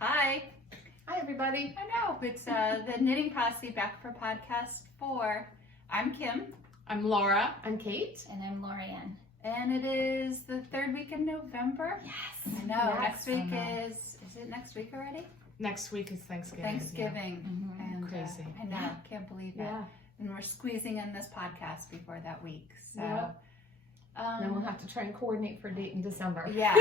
Hi. Hi, everybody. I know. It's the Knitting Posse back for podcast 4. I'm Kim. I'm Laura. I'm Kate. And I'm Lorien. And it is the 3rd week in November. Yes. I know. Yes. Next week is it next week already? Next week is Thanksgiving. Thanksgiving. Yeah. And Crazy. I know. Yeah. Can't believe it. Yeah. And we're squeezing in this podcast before that week. So Yep. Then we'll have to try and coordinate for a date in December. yeah,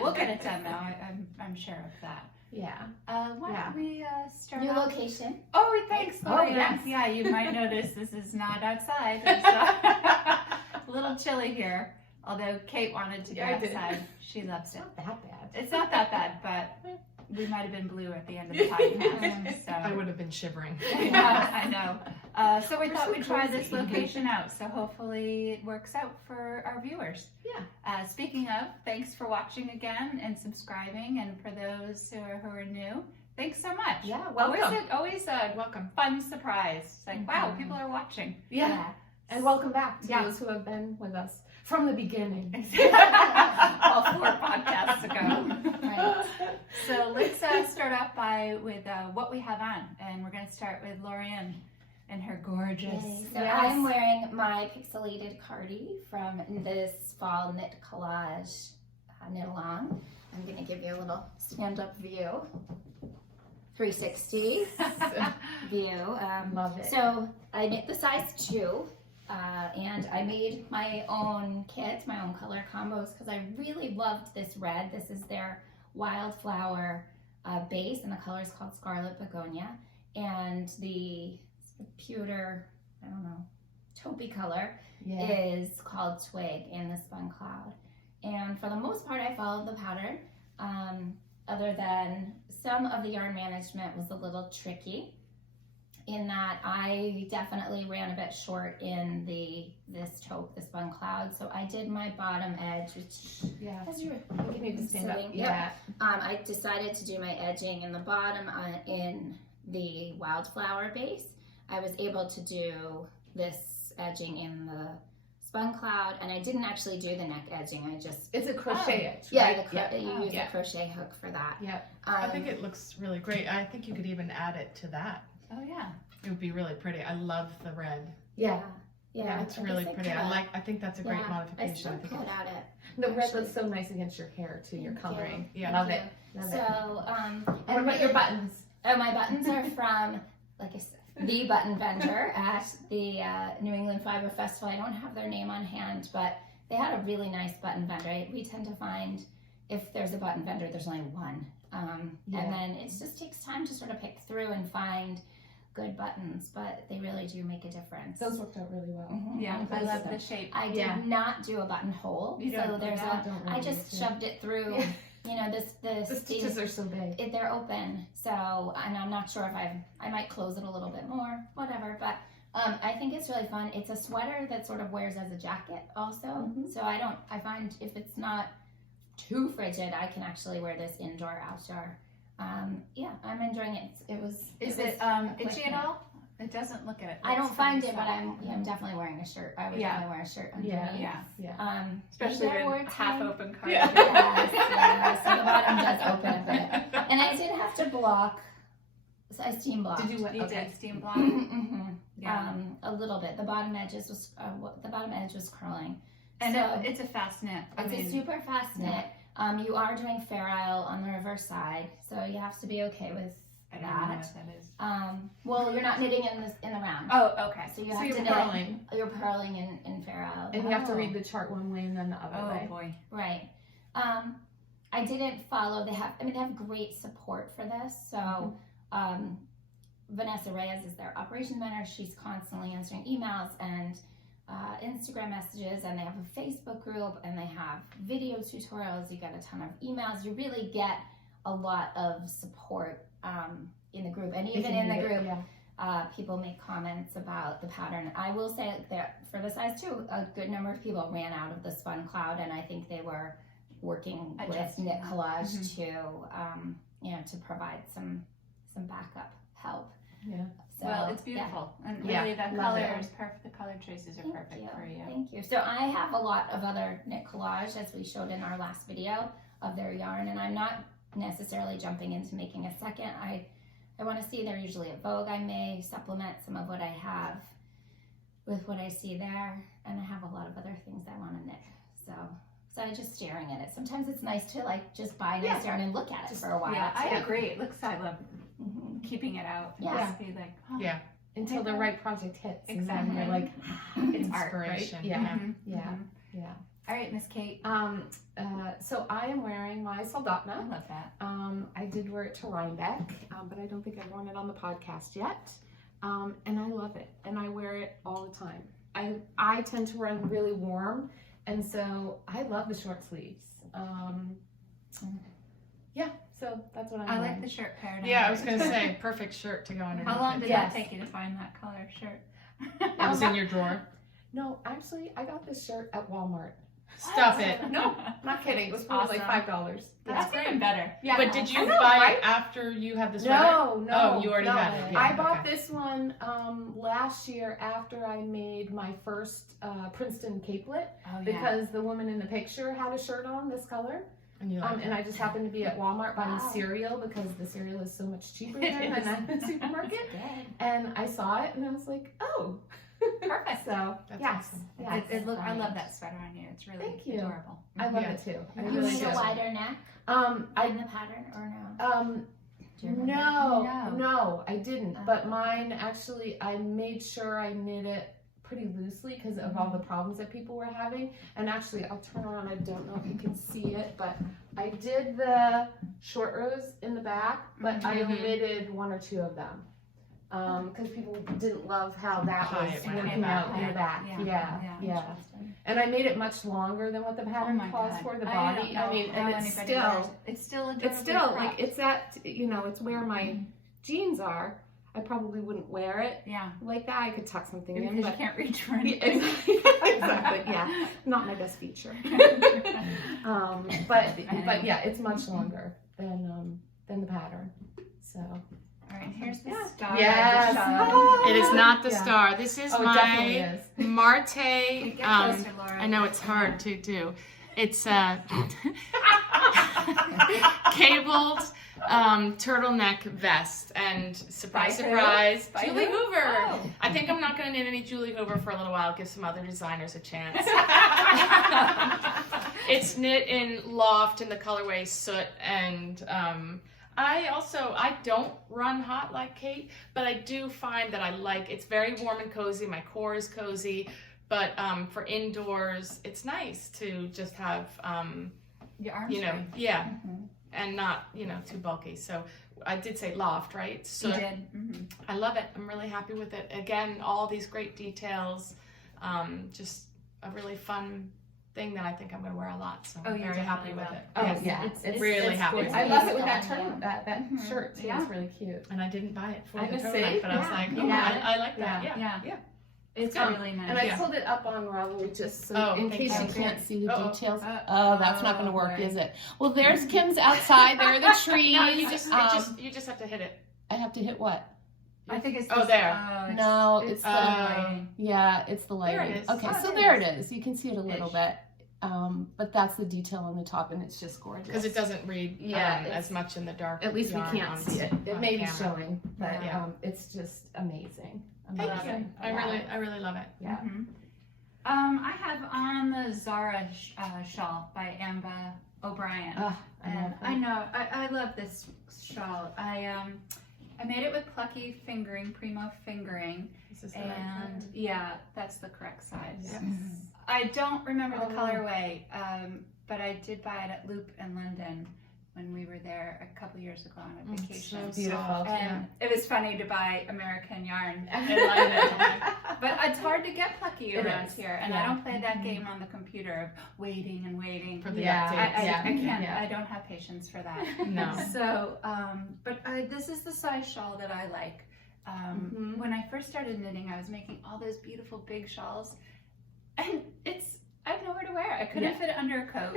we'll get it done though. I'm sure of that. Yeah. Why don't we start New off? location. Oh, thanks, Lorien. yes. Yeah, you might notice this is not outside. It's a little chilly here. Although Kate wanted to go Yeah, I did. outside. She loves it. Not that bad. It's not that bad, but we might have been blue at the end of the podcast. So. I would have been shivering. Yeah, I know. So we We're thought so we'd try this cozy. location out. So hopefully it works out for our viewers. Yeah. Speaking of, thanks for watching again and subscribing. And for those who are new, thanks so much. Yeah, welcome. Always a Welcome. fun surprise. It's like, wow, people are watching. Yeah. And welcome back to Yeah. those who have been with us from the beginning. All 4 podcasts ago. Right. So let's start off with what we have on. And we're going to start with Lorien and her gorgeous. Yay. So I'm wearing my Pixelated Cardi from this fall knit collage knit along. I'm going to give you a little stand-up view. 360 view. Love it. So I knit the size 2. And I made my own kits, my own color combos, because I really loved this red. This is their wildflower base, and the color is called Scarlet Begonia. And the pewter, I don't know, taupey color Yeah. is called Twig in the Spun Cloud. And for the most part, I followed the pattern, other than some of the yarn management was a little tricky, in that I definitely ran a bit short in this taupe, the Spun Cloud. So I did my bottom edge, which Yeah. as you You need to stand up. sitting, Yeah. I decided to do my edging in the bottom in the wildflower base. I was able to do this edging in the Spun Cloud, and I didn't actually do the neck edging. I just It's a crochet edge, yeah, right? you use yeah. a crochet hook for that. Yep. I think it looks really great. I think you could even add it to that. Oh, yeah. It would be really pretty. I love the red. Yeah, It's really pretty. I think that's a great I modification. still I think could it's, add it. The red Actually. looks so nice against your hair, too, your Thank coloring. Yeah. Love Thank it. you. Love it. So, What about your buttons? Oh, my buttons are from, like I said, the button vendor at the New England Fiber Festival. I don't have their name on hand, but they had a really nice button vendor. We tend to find if there's a button vendor, there's only one. Yeah. And then it just takes time to sort of pick through and find good buttons, but they really do make a difference. Those worked out really well. Mhm. Yeah, And I both love of them. the shape. I did Yeah. not do a buttonhole, You so don't- there's yeah, I just shoved it through. Yeah. You know, this The stitches are so big. they're open, so, and I'm not sure if I might close it a little bit more, whatever, but I think it's really fun. It's a sweater that sort of wears as a jacket also, Mhm. so I find if it's not too frigid, I can actually wear this indoor, outdoor. Yeah, I'm enjoying it. Is it itchy at all? It doesn't look at it. I don't It's find pretty it, but soft. I'm definitely wearing a shirt. I would Yeah. definitely wear a shirt underneath. Yeah. Yeah. Yeah. Especially maybe I wore with it half too. open cardi. Yeah. Yes, so the bottom does open a bit. And I did have to block, so I steam blocked. Did you? You Okay. did steam block. Mm-hmm. Yeah. A little bit. The bottom edge was curling. And so it's a fast knit. it's a super fast knit. You are doing Fair Isle on the reverse side, so you have to be okay with I don't know that. what that is. Well, you're not knitting in the round. Oh, okay. So you So have you're to knit. purling. You're purling in Fair Isle. And you have to read the chart one way and then the other Oh way. boy. Right. I didn't follow. They have great support for this. So Vanessa Reyes is their operations manager. She's constantly answering emails and Instagram messages, and they have a Facebook group, and they have video tutorials. You get a ton of emails. You really get a lot of support in the group, and even in the group. Yeah. People make comments about the pattern. I will say that for the size 2, a good number of people ran out of the Spun Cloud, and I think they were working with Adjusting. Knit Collage to provide some backup help. Yeah. So, Well, it's yeah. beautiful. And Yeah, really that love color it. is perfect. The color choices are Thank perfect you. for you. Thank you. So I have a lot of other knit collage, as we showed in our last video, of their yarn, and I'm not necessarily jumping into making a second. I want to see, they're usually at Vogue. I may supplement some of what I have with what I see there, and I have a lot of other things I want to knit. So I'm just staring at it. Sometimes it's nice to like just buy nice yarn and look at it for a while. Yeah, I agree. It looks, I love keeping it out. Yeah. Just be like, oh. Yeah. Until the right project hits. And Exactly. then you're like, it's art, right? Inspiration. Yeah. Mhm, Yeah. mhm. Yeah. All right, Miss Kate. So I am wearing my Soldot I now. love that. I did wear it to Rhinebeck, but I don't think I've worn it on the podcast yet. And I love it, and I wear it all the time. I tend to run really warm, and so I love the short sleeves. Yeah, so that's what I'm I wearing. like the shirt paradigm. Yeah, I was gonna say perfect shirt to go underneath. How long did Yes. that take you to find that color shirt? It was in your drawer. No, actually, I got this shirt at Walmart. Stop it. No, not kidding. It was probably Awesome. like $5. That's even better. Yeah. But did you I know, buy right? it after you had the sweater? No. Oh, you already no. had it. Yeah, I bought okay. this one last year after I made my first Princeton capelet, Oh, yeah. because the woman in the picture had a shirt on this color. And you liked And I just happened to be at Walmart buying Wow. cereal, because the cereal is so much cheaper It there than at the That's supermarket. good. And I saw it and I was like, oh. Perfect. So, That's yes. awesome. yes. I love that sweater on you. It's really Thank you. adorable. I love Yeah. it too. I You really need do. a wider neck I in the pattern or no? Do you remember? No, I didn't. Oh. But mine, actually, I made sure I knit it pretty loosely because of all the problems that people were having. And actually, I'll turn around. I don't know if you can see it, but I did the short rows in the back, but I Mhm. omitted one or two of them. Because people didn't love how that High was it went working in the out in back. the back. Yeah. Yeah. Interesting. And I made it much longer than what the pattern my calls God. for, the I body. don't know I mean, and how it's anybody wears still, it. It's still it's adorably still like, cropped. it's that, it's where my jeans are. I probably wouldn't wear it Yeah. like that. I could tuck something Because in, you but can't reach for Yeah, anything. exactly, yeah, not my best feature. But yeah, it's much longer than the pattern. So All right, here's the Yeah. star. Yes. of the shawl. It is not the Yeah. star. This is Oh, it definitely my is. Marte. Get closer, Laura. I know it's hard to do. It's cabled turtleneck vest, and surprise, By who? surprise, By Julie who? Hoover. Oh. I think I'm not going to knit any Julie Hoover for a little while. Give some other designers a chance. It's knit in Loft in the colorway Soot, and I don't run hot like Kate, but I do find that I like, it's very warm and cozy. My core is cozy, but for indoors, it's nice to just have, Your arms free. yeah, Mhm. and not, too bulky. So I did say Loft, right? You Soot. did. Mm-hmm. I love it. I'm really happy with it. Again, all these great details. Just a really fun thing that I think I'm going to wear a lot. So Oh, I'm you very happy with definitely it. Oh, Yes. yeah. It's really happy gorgeous. with I it. love it with that Yeah. turn, that Mhm. shirt too. Yeah. It's really cute. And I didn't buy it for I the just turtleneck, say, but I was yeah, like, you oh, got it. I like that. Yeah. Yeah. It's good. really nice. And I Yeah. pulled it up on Ravelry just so Oh, in thank case you. you can't see the Uh-oh. details. Oh, That's not going to work, right. is it? Well, there's Kim's outside. There are the trees. No, you just have to hit it. I have to hit what? I think it's Oh, just, there. No, it's it's the the lighting. Yeah, it's the There lighting. it is. Okay, Oh, so there there it it is. You can see it a little Ish. bit. But that's the detail on the top, and it's just gorgeous. Because it doesn't read Yeah, it's- as much in the dark. At least we yarn can't on- see it. It on may be camera. showing, but Yeah. it's just amazing. Thank Amazing. you. I really love it. Yeah. Mhm. I have on the Zarya shawl by Amba O'Brien. Ah, I And love I that. know, I love this shawl. I made it with plucky fingering, primo fingering, This is the right and one. yeah, that's the correct size. Yes. I don't remember the Oh. colorway, but I did buy it at Loop in London when we were there a couple years ago on a vacation. so beautiful. And it was funny to buy American yarn in London. But it's hard to get plucky It around is. here, and Yeah. I don't play that game on the computer of waiting and waiting. For the Yeah. updates. I can't. Yeah. I don't have patience for that. No. So, but this is the size shawl that I like. Mhm. When I first started knitting, I was making all those beautiful big shawls, and I had nowhere to wear it. I couldn't Yeah. fit it under a coat.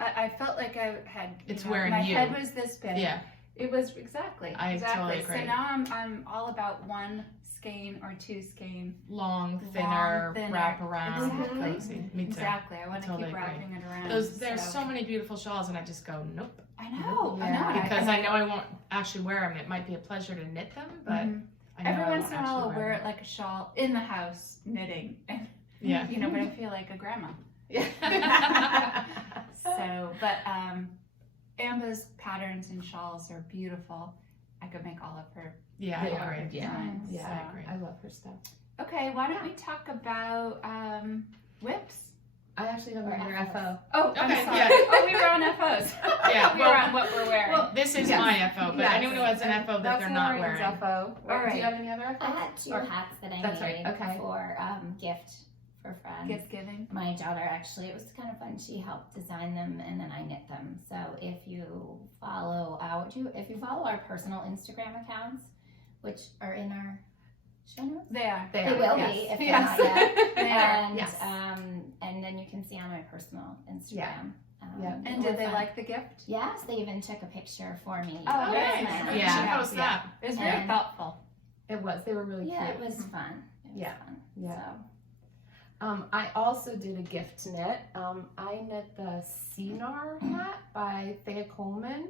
I felt like I had. It's you know, wearing my you. head was this big. Yeah. It was exactly. I totally agree. So now I'm all about one skein or two skein. Long, thinner, wrap around. Exactly. Cozy. Me too. Exactly. I want to Totally keep agree. wrapping it around. There's so many beautiful shawls, and I just go, nope. I know. Yeah. Because I know I won't actually wear them. It might be a pleasure to knit them, but I know every I once won't in a while I'll actually wear it like a shawl in the house knitting, and Yeah. you know, but I feel like a grandma. Yeah. So, but Amba's patterns and shawls are beautiful. I could make all of her. Yeah, They I are, agree. yeah. designs, Yeah. so. I agree. I love her stuff. Okay, why don't we talk about whips? I actually have Or another FOs. FO. Oh, I'm Okay, sorry. yeah. Oh, we were on FOs. Yeah, we were on what we're wearing. Well, This is Yes. my FO, but Yes. anyone who has an FO that That's they're not Lorien's wearing. FO. All right. Do you have any other FOs? I had two Or- hats that I That's made right, okay. for gift for friends. Gift giving. My daughter actually, it was kind of fun. She helped design them and then I knit them. So if you follow our personal Instagram accounts, which are in our show notes, They are. They they are, will yes. be if Yes. they're not yet. They are. And Yes. and then you can see on my personal Instagram. Yeah. And it did was they fun. like the gift? Yes, they even took a picture for me. Oh, with very them. nice. Yeah, Yeah. post that. It was very And- thoughtful. It was. They were really Yeah, cute. it was fun. It was Yeah. fun. Yeah. So. I also did a gift knit. I knit the Cinar hat by Thea Coleman,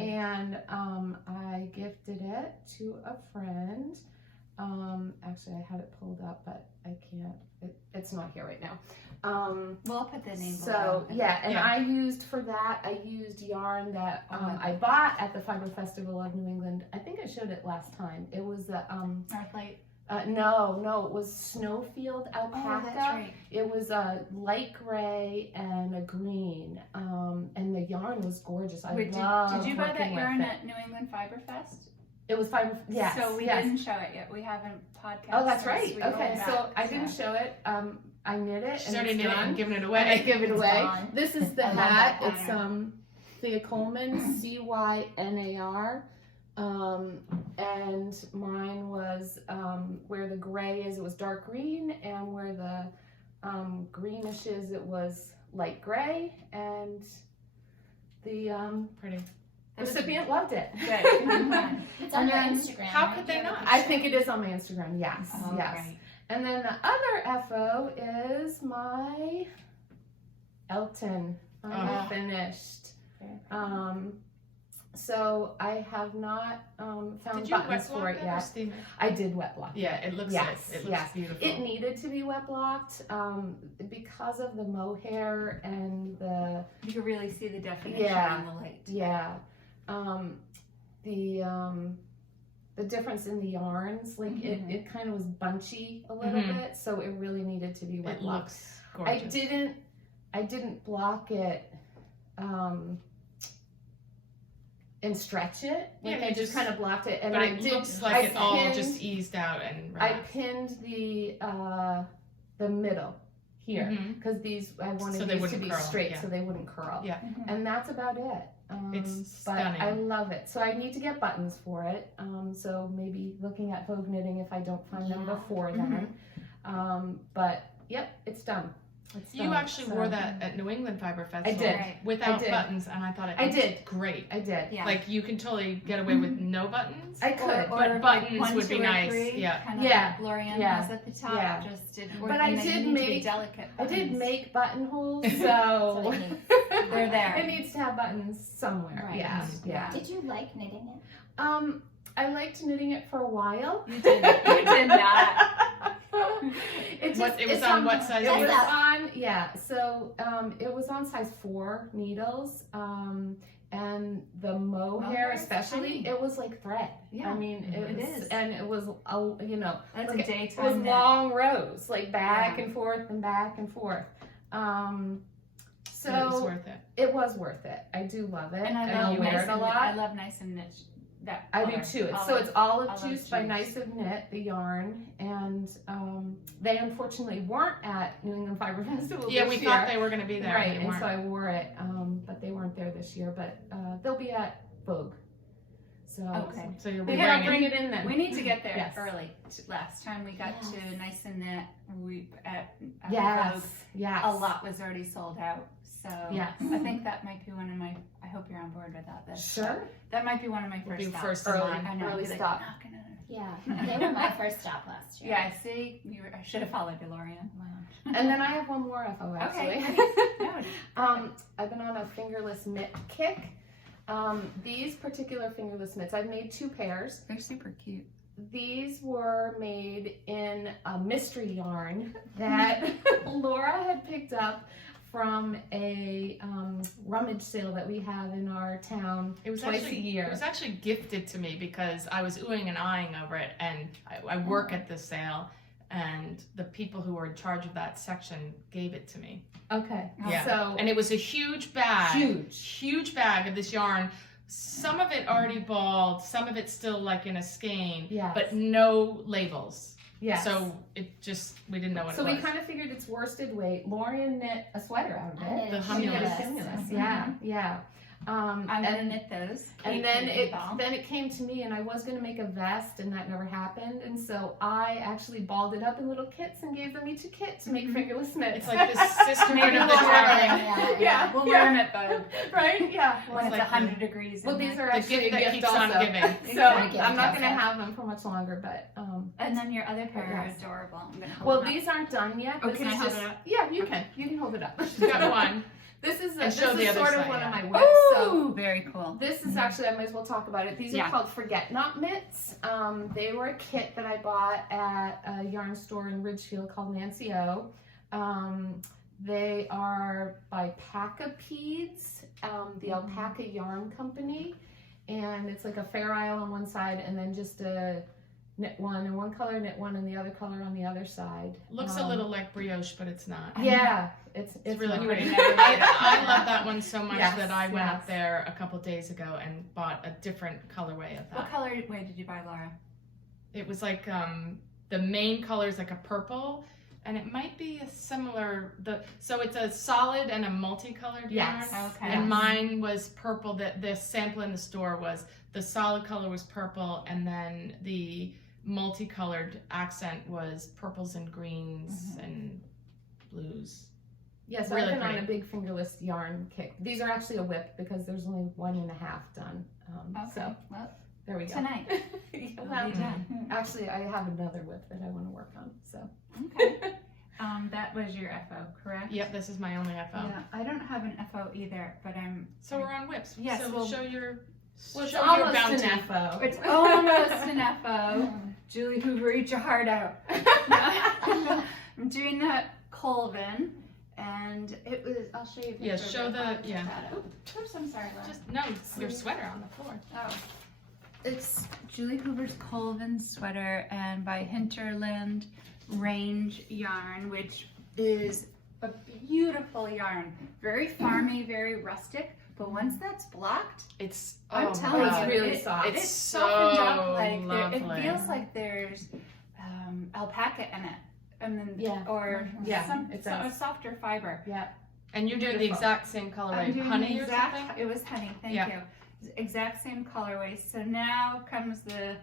and I gifted it to a friend. Actually, I had it pulled up, but I can't. It's not here right now. Well, I'll put the name So below. yeah, and Yeah. I used for that. I used yarn that I bought at the Fiber Festival of New England. I think I showed it last time. It was the Northlight. no, it was Snowfield Oh, alpaca. that's right. It was a light gray and a green, and the yarn was gorgeous. I Wait, love did you buy that working with yarn it. at New England Fiber Fest? It was fiber. Yes. So we yes. didn't show it yet. We haven't podcast. Oh, that's so right. we Okay, went so back, I didn't show it. I knit it. She's and already it's knit it done. and given it And I away. give it It's away. gone. This is the I love hat. that It's pattern. Thea Coleman, CYNAR. And mine was where the gray is, it was dark green, and where the greenish is, it was light gray. And the Pretty. recipient loved it. Good. It's on And your then Instagram. how right? could they You have a not? I picture? think it is on my Instagram. Yes, Oh, yes. great. And then the other FO is my Elton unfinished. So I have not found Did you buttons wet for block it that or yet. steam it? I did wet block. Yeah, it looks Yes, it looks yes. beautiful. It needed to be wet blocked because of the mohair and the You can really see the definition Yeah. in the light. the difference in the yarns, like it kind of was bunchy a little Mhm. bit, so it really needed to be wet It blocked. looks gorgeous. I didn't block it and stretch it. Like Yeah, I you just just- kind of blocked it, and but I it did. looks like I it all pinned- just eased out and I relaxed. pinned the middle here Mhm. because these I wanted So they these to wouldn't be curl, straight, yeah. so they wouldn't curl. Yeah. Mhm. And that's about it. It's but stunning. I love it. So I need to get buttons for it. So maybe looking at Vogue Knitting if I don't find them Yeah. before then. But yep, it's done. It's You done. actually So- wore that at New England Fiber Festival. did. Right. Without I did. buttons, and I thought it I looked did. great. I did. Yeah. Like you can totally get away with no buttons. I could. But buttons one, would be two, or nice, three, yeah. Kind of Yeah. like Lorien Yeah. has at the top. Yeah. Just did, But I and they did need to be make- delicate. I did buttons. make buttonholes, So so it needs- They're there. It needs to have buttons somewhere. Right. Yeah. Yeah. Did you like knitting it? I liked knitting it for a while. You did. You did not. It It was it's on what size It was needle? on so it was on size 4 needles, and the mohair Mohair is especially, tiny. it was like thread. Yeah, I mean it was, is. and it was That's Okay, a daytime it was knit. long rows, like back Yeah. and forth and back and forth. So But it was worth it. it was worth it. I do love it, And I I'll love wear nice it a and lot. I love nice and knit. That I color. do too. So Olive- it's Olive olive Juice by juice. Nice of Knit, the yarn, and they unfortunately weren't at New England Fiber Festival Yeah, this we year. thought they were going to be there. right, They and weren't. so I wore it, but they weren't there this year. But they'll be at Vogue. So Okay. So you're We we gotta gotta bring it in then. We need to get there Yes. early. Last time we got Yes. to Nice and Knit, we at Vogue, Yes, yes. a lot was already sold out. So Yes. I think that might be one of my. I hope you're on board forward without this. Sure. That might be one of my We'll first be stops. first in Early. line. I know. Early I'd be like, stop. "Not gonna-" Yeah, they were my first stop last year. Yeah, see, I should have followed you, Lorien. Wow. And then I have one more FO actually. Okay. I've been on a fingerless mitt kick. These particular fingerless mitts, I've made 2 pairs. They're super cute. These were made in a mystery yarn that Laura had picked up from a rummage sale that we have in our town It was twice actually a year. It was actually gifted to me because I was oohing and eyeing over it, and I work at the sale, and the people who were in charge of that section gave it to me. Okay. Yeah. So And it was a huge bag. huge. Bag of this yarn. Some of it already balled, some of it still like in a skein, Yes. but no labels. Yes. So it just, we didn't know what So it we was. kind of figured its worsted weight. Lorien knit a sweater out of I it. did The a She did a Humulus. Humulus. Mhm. Yeah. I'm gonna knit those. And then Kate it came to me, and I was gonna make a vest, and that never happened. And so I actually balled it up in little kits and gave them each a kit to make fingerless mitts. It's like the sisterhood Maybe of the we'll learn traveling. it. Yeah. We'll learn it though. Right? Yeah. When it's like 100 degrees. Well, in these there. are The actually gift a that gift keeps also. on giving. So Exactly. I'm not Gift gonna also. have them for much longer, but And then your other pair Yes. are adorable. I'm gonna hold well, them up. these aren't done yet. Oh, This can is I hold just, it up? Yeah, you can. You can hold it up. Got one. This is And show the other sort of side, one yeah. of my whips. So Ooh, very cool. this is actually, I might as well talk about it. These are Yeah. called Forget Not mitts. They were a kit that I bought at a yarn store in Ridgefield called Nancy O. They are by Packapedes, the alpaca yarn company. And it's like a fair isle on one side and then just a knit one in one color, knit one in the other color on the other side. Looks a little like brioche, but it's not. Yeah, it's really You pretty. would've never made it. I love that one so much Yes, that I went yes. up there a couple days ago and bought a different colorway of What that. colorway did you buy, Laura? It was like the main color is like a purple, and it might be a similar. So it's a solid and a multicolored Yes. yarn. Okay. And mine was purple. The sample in the store was the solid color was purple, and then the multicolored accent was purples and greens and blues. Yes, Really I've been on pretty. a big fingerless yarn kick. These are actually a whip because there's only 1.5 done. Okay. So Well, there we go. tonight. Well, We'll be done. actually, I have another whip that I want to work on. So Okay. That was your FO, correct? Yep, this is my only FO. Yeah, I don't have an FO either, but I'm. So we're on whips. Yes, So well- show your well, it's show your almost bounty. an FO. It's almost an FO. Julie Hoover, eat your heart out. I'm doing that Colvin, and it was. I'll show you. a Yeah, picture show of it. the- I'll yeah. check that out. Oops, I'm sorry, Laura. Just no, your sweater on the floor. Oh. It's Julie Hoover's Colvin sweater and by Hinterland Range yarn, which is a beautiful yarn. Very farmy, very rustic, but once that's blocked, It's I'm oh telling my you, God. really soft. It's It's softened so up like lovely. it feels like there's alpaca in it, and then Yeah. or Yeah, some it a does. softer fiber. And you're doing the Beautiful. exact same I'm colorway, doing honey the or exact, something. It was honey. Thank Yeah. you. Exact same colorway. So now comes the.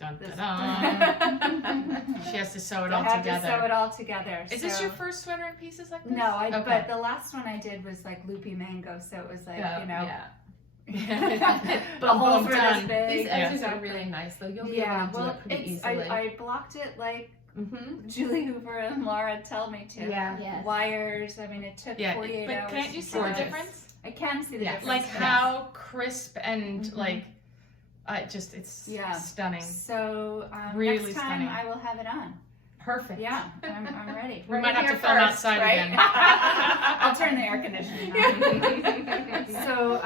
Dun, This- dun, dun. She has to sew it I all have to sew together. it all together. Is this your first sweater in pieces like this? No, Okay. but the last one I did was like loopy mango, so it was like you know, yeah. the Boom, holes boom, were done. this big. These edges Yeah. are really nice, though. You'll be Yeah, able to do well, it pretty it's easily. I blocked it like Mm-hmm. Julie Hoover and Laura tell me to. Yeah. Yes. Wires. I mean, it took Yeah, 48 but hours. can't you to see the dye. difference? I can see the Yes. difference. Like yes. how crisp and Mhm. like, it's Yeah. stunning. So Really next time stunning. I will have it on. Perfect. Yeah, I'm ready. We might have here to film first, outside right? again. I'll turn the air conditioning on. So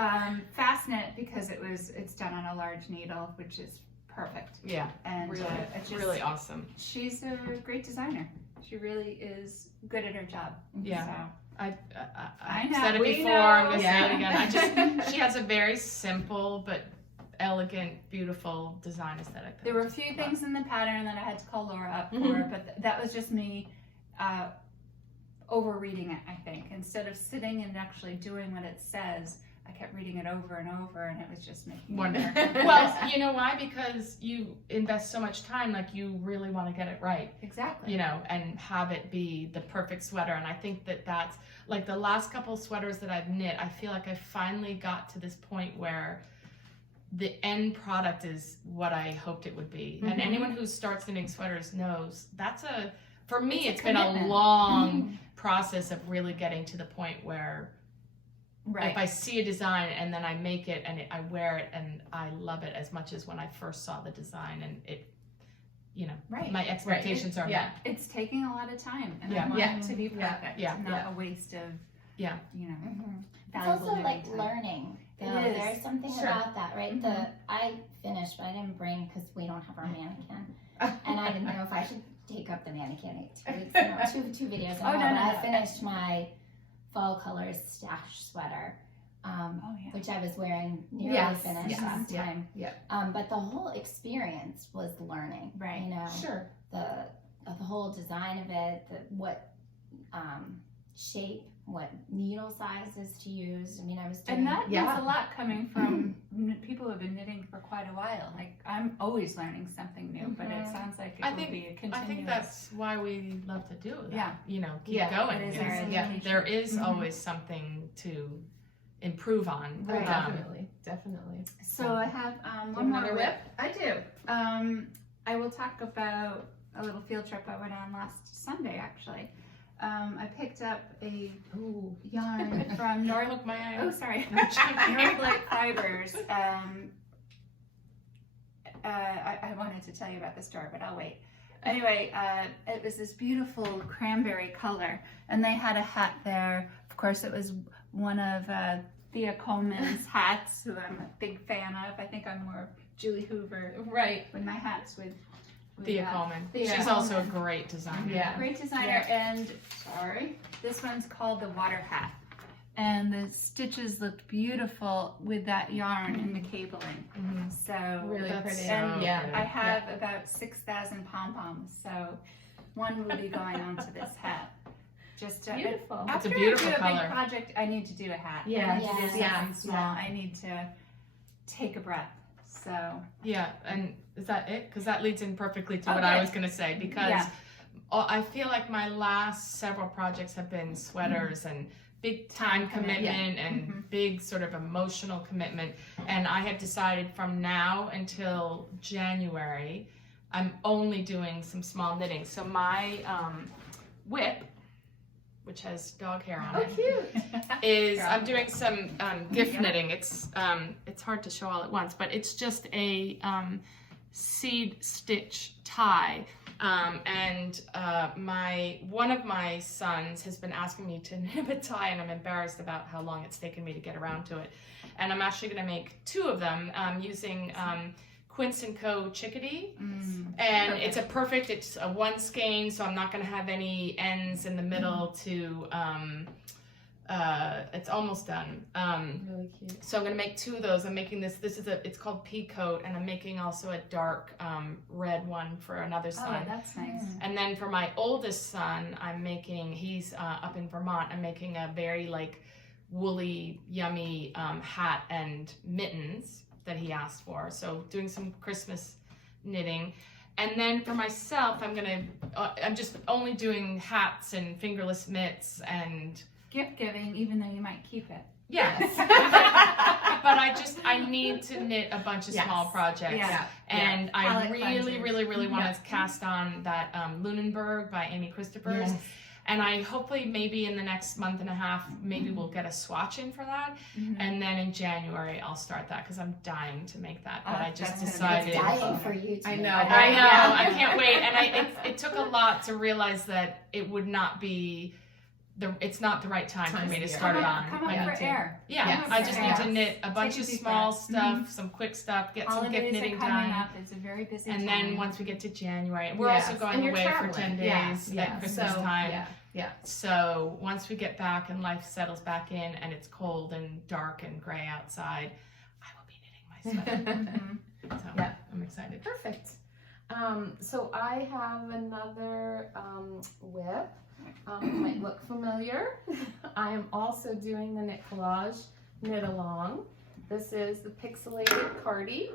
fast knit because it's done on a large needle, which is perfect. Yeah, And really, it's just, really awesome. she's a great designer. She really is good at her job. Yeah. So. I I know, said it we before. know. I'm gonna say Yeah. it again. She has a very simple but elegant, beautiful design aesthetic. that There I were a just few love. things in the pattern that I had to call Laura up for, Mhm. but that was just me overreading it, I think. Instead of sitting and actually doing what it says, I kept reading it over and over, and it was just making me Wonderful. nervous. Well, you know why? Because you invest so much time, like you really want to get it right, Exactly. you know, and have it be the perfect sweater. And I think that that's like the last couple of sweaters that I've knit, I feel like I finally got to this point where the end product is what I hoped it would be. And anyone who starts knitting sweaters knows for me, it's been a commitment. long process of really getting to the point where Right. if I see a design and then I make it and I wear it and I love it as much as when I first saw the design, and it, you know, Right. my expectations are met. It's taking a lot of time, and Yeah. I want Yeah. it to be perfect, Yeah. not a waste of, Yeah. you know, It's valuable also like knitting time. learning. It You know, is. There's something Sure. about that, right? I finished, but I didn't bring because we don't have our mannequin, and I didn't know if I should take up the mannequin 2 weeks, two videos in a Oh, row. no, But no, I no. finished my fall colors stash sweater, Oh yeah. which I was wearing nearly Yes, finished yes, last yeah, time. yeah. But the whole experience was learning. Right. You know, Sure. the whole design of it, what shape, what needle sizes to use. I mean, I was doing. And that Yeah. is a lot coming from people who have been knitting for quite a while. Like, I'm always learning something new, but it sounds like it I will think- be a I continuous. think that's why we love to do that. Yeah. You know, keep Yeah, going. it is because our education. there is Mhm. always something to improve on. Oh, definitely, definitely. So I have Do one you more want a whip. whip? I do. I will talk about a little field trip I went on last Sunday, actually. I picked up a yarn from North. Poke my eye Oh, out. sorry. Northlight Fibers. I wanted to tell you about the store, but I'll wait. Anyway, it was this beautiful cranberry color, and they had a hat there. Of course, it was one of Thea Coleman's hats, who I'm a big fan of. I think I'm more of Julie Hoover Right. with my hats with Thea Coleman. Thea She's also a Coleman. great designer. Yeah. Great designer, and sorry, this one's called the Water Hat. And the stitches looked beautiful with that yarn and the cabling. Mhm. So Really That's pretty. so And yeah. good. I have about 6,000 pom-poms, so one will be going onto this hat. Just Beautiful. It's after a beautiful I do a color. big project, I need to do a hat. Yeah. I need to do something Yeah. small. I need to take a breath. So Yeah, and is that it? Because that leads in perfectly to Oh, what I good. was going to say. Because Yeah. I feel like my last several projects have been sweaters and big time commitment and big sort of emotional commitment. And I had decided from now until January, I'm only doing some small knitting. So my whip, which has dog hair on Oh, it, cute. is I'm doing some gift knitting. It's hard to show all at once, but it's just a seed stitch tie. And one of my sons has been asking me to knit a tie, and I'm embarrassed about how long it's taken me to get around to it. And I'm actually going to make two of them using Quince & Co. Chickadee. And it's a one skein, so I'm not going to have any ends in the middle to, it's almost done. Really cute. So I'm going to make two of those. I'm making it's called pea coat, and I'm making also a dark red one for another Oh, son. that's nice. And then for my oldest son, he's up in Vermont, I'm making a very like woolly, yummy hat and mittens that he asked for. So doing some Christmas knitting. And then for myself, I'm just only doing hats and fingerless mitts and Gift giving, even though you might keep it. yes. But I need to knit a bunch of small projects. Yeah. And I Palette really, cleansers. really want to cast on that Lunenburg by Amy Christophers. Yes. And I hopefully maybe in the next month and a half, maybe we'll get a swatch in for that. And then in January, I'll start that because I'm dying to make that. But I just that's gonna be decided. Dying for you to I make know. that. I know, Yeah. I can't wait. And it took a lot to realize that it would not be, it's not the right time for me to start it on. Come I up need for to- air. Yeah, Yes. I just need to Yes. knit a bunch Take a of deep small breath. stuff, some quick stuff, get some gift Holidays are knitting coming done. up. It's a very busy And time. then once we get to January, we're Yes. also going And you're away traveling. for 10 Yeah. days Yeah. at Christmas So, time. Yeah. So once we get back and life settles back in and it's cold and dark and gray outside, I will be knitting my sweater. So Yeah. I'm excited. Perfect. So I have another whip. It might look familiar. I am also doing the knit collage knit along. This is the Pixelated Cardi.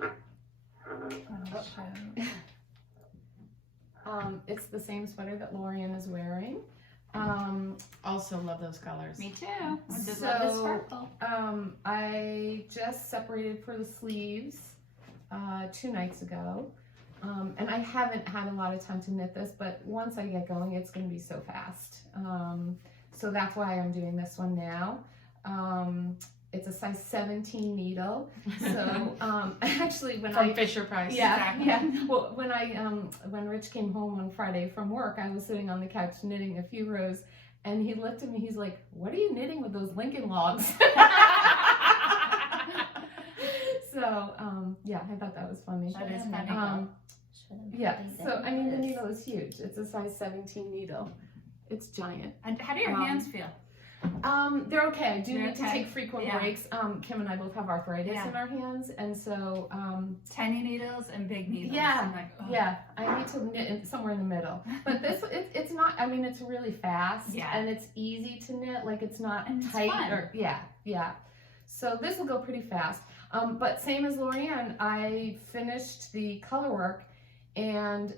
It's the same sweater that Lorien is wearing. Also love those colors. Me too. I just love the sparkle. I just separated for the sleeves 2 nights ago. And I haven't had a lot of time to knit this, but once I get going, it's going to be so fast. So that's why I'm doing this one now. It's a size 17 needle. So actually, when From Fisher Price. yeah. Well, when Rich came home on Friday from work, I was sitting on the couch knitting a few rows, and he looked at me. He's like, "What are you knitting with those Lincoln logs?" So yeah, I thought that was funny. That is funny. Yeah. So I mean, the needle is huge. It's a size 17 needle. It's giant. And how do your hands feel? They're okay. I do They're need to okay? take frequent Yeah. breaks. Kim and I both have arthritis Yeah. in our hands, and so Tiny needles and big needles. Yeah. I'm like, oh. yeah, I need to knit somewhere in the middle. But this, it's not. I mean, it's really fast, Yeah. and it's easy to knit. Like it's not And it's tight fun. or yeah. So this will go pretty fast. But same as Lorien, I finished the color work and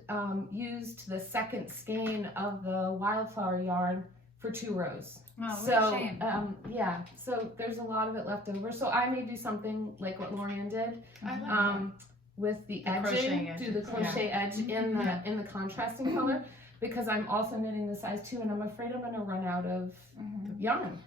used the second skein of the wildflower yarn for 2 rows. Oh, what So a shame. yeah, so there's a lot of it left over. So I may do something like what Lorien did, I like that. with the crocheting edging, do the edges, crochet edge in the Yeah. in the contrasting color, because I'm also knitting the size 2, and I'm afraid I'm gonna run out of yarn.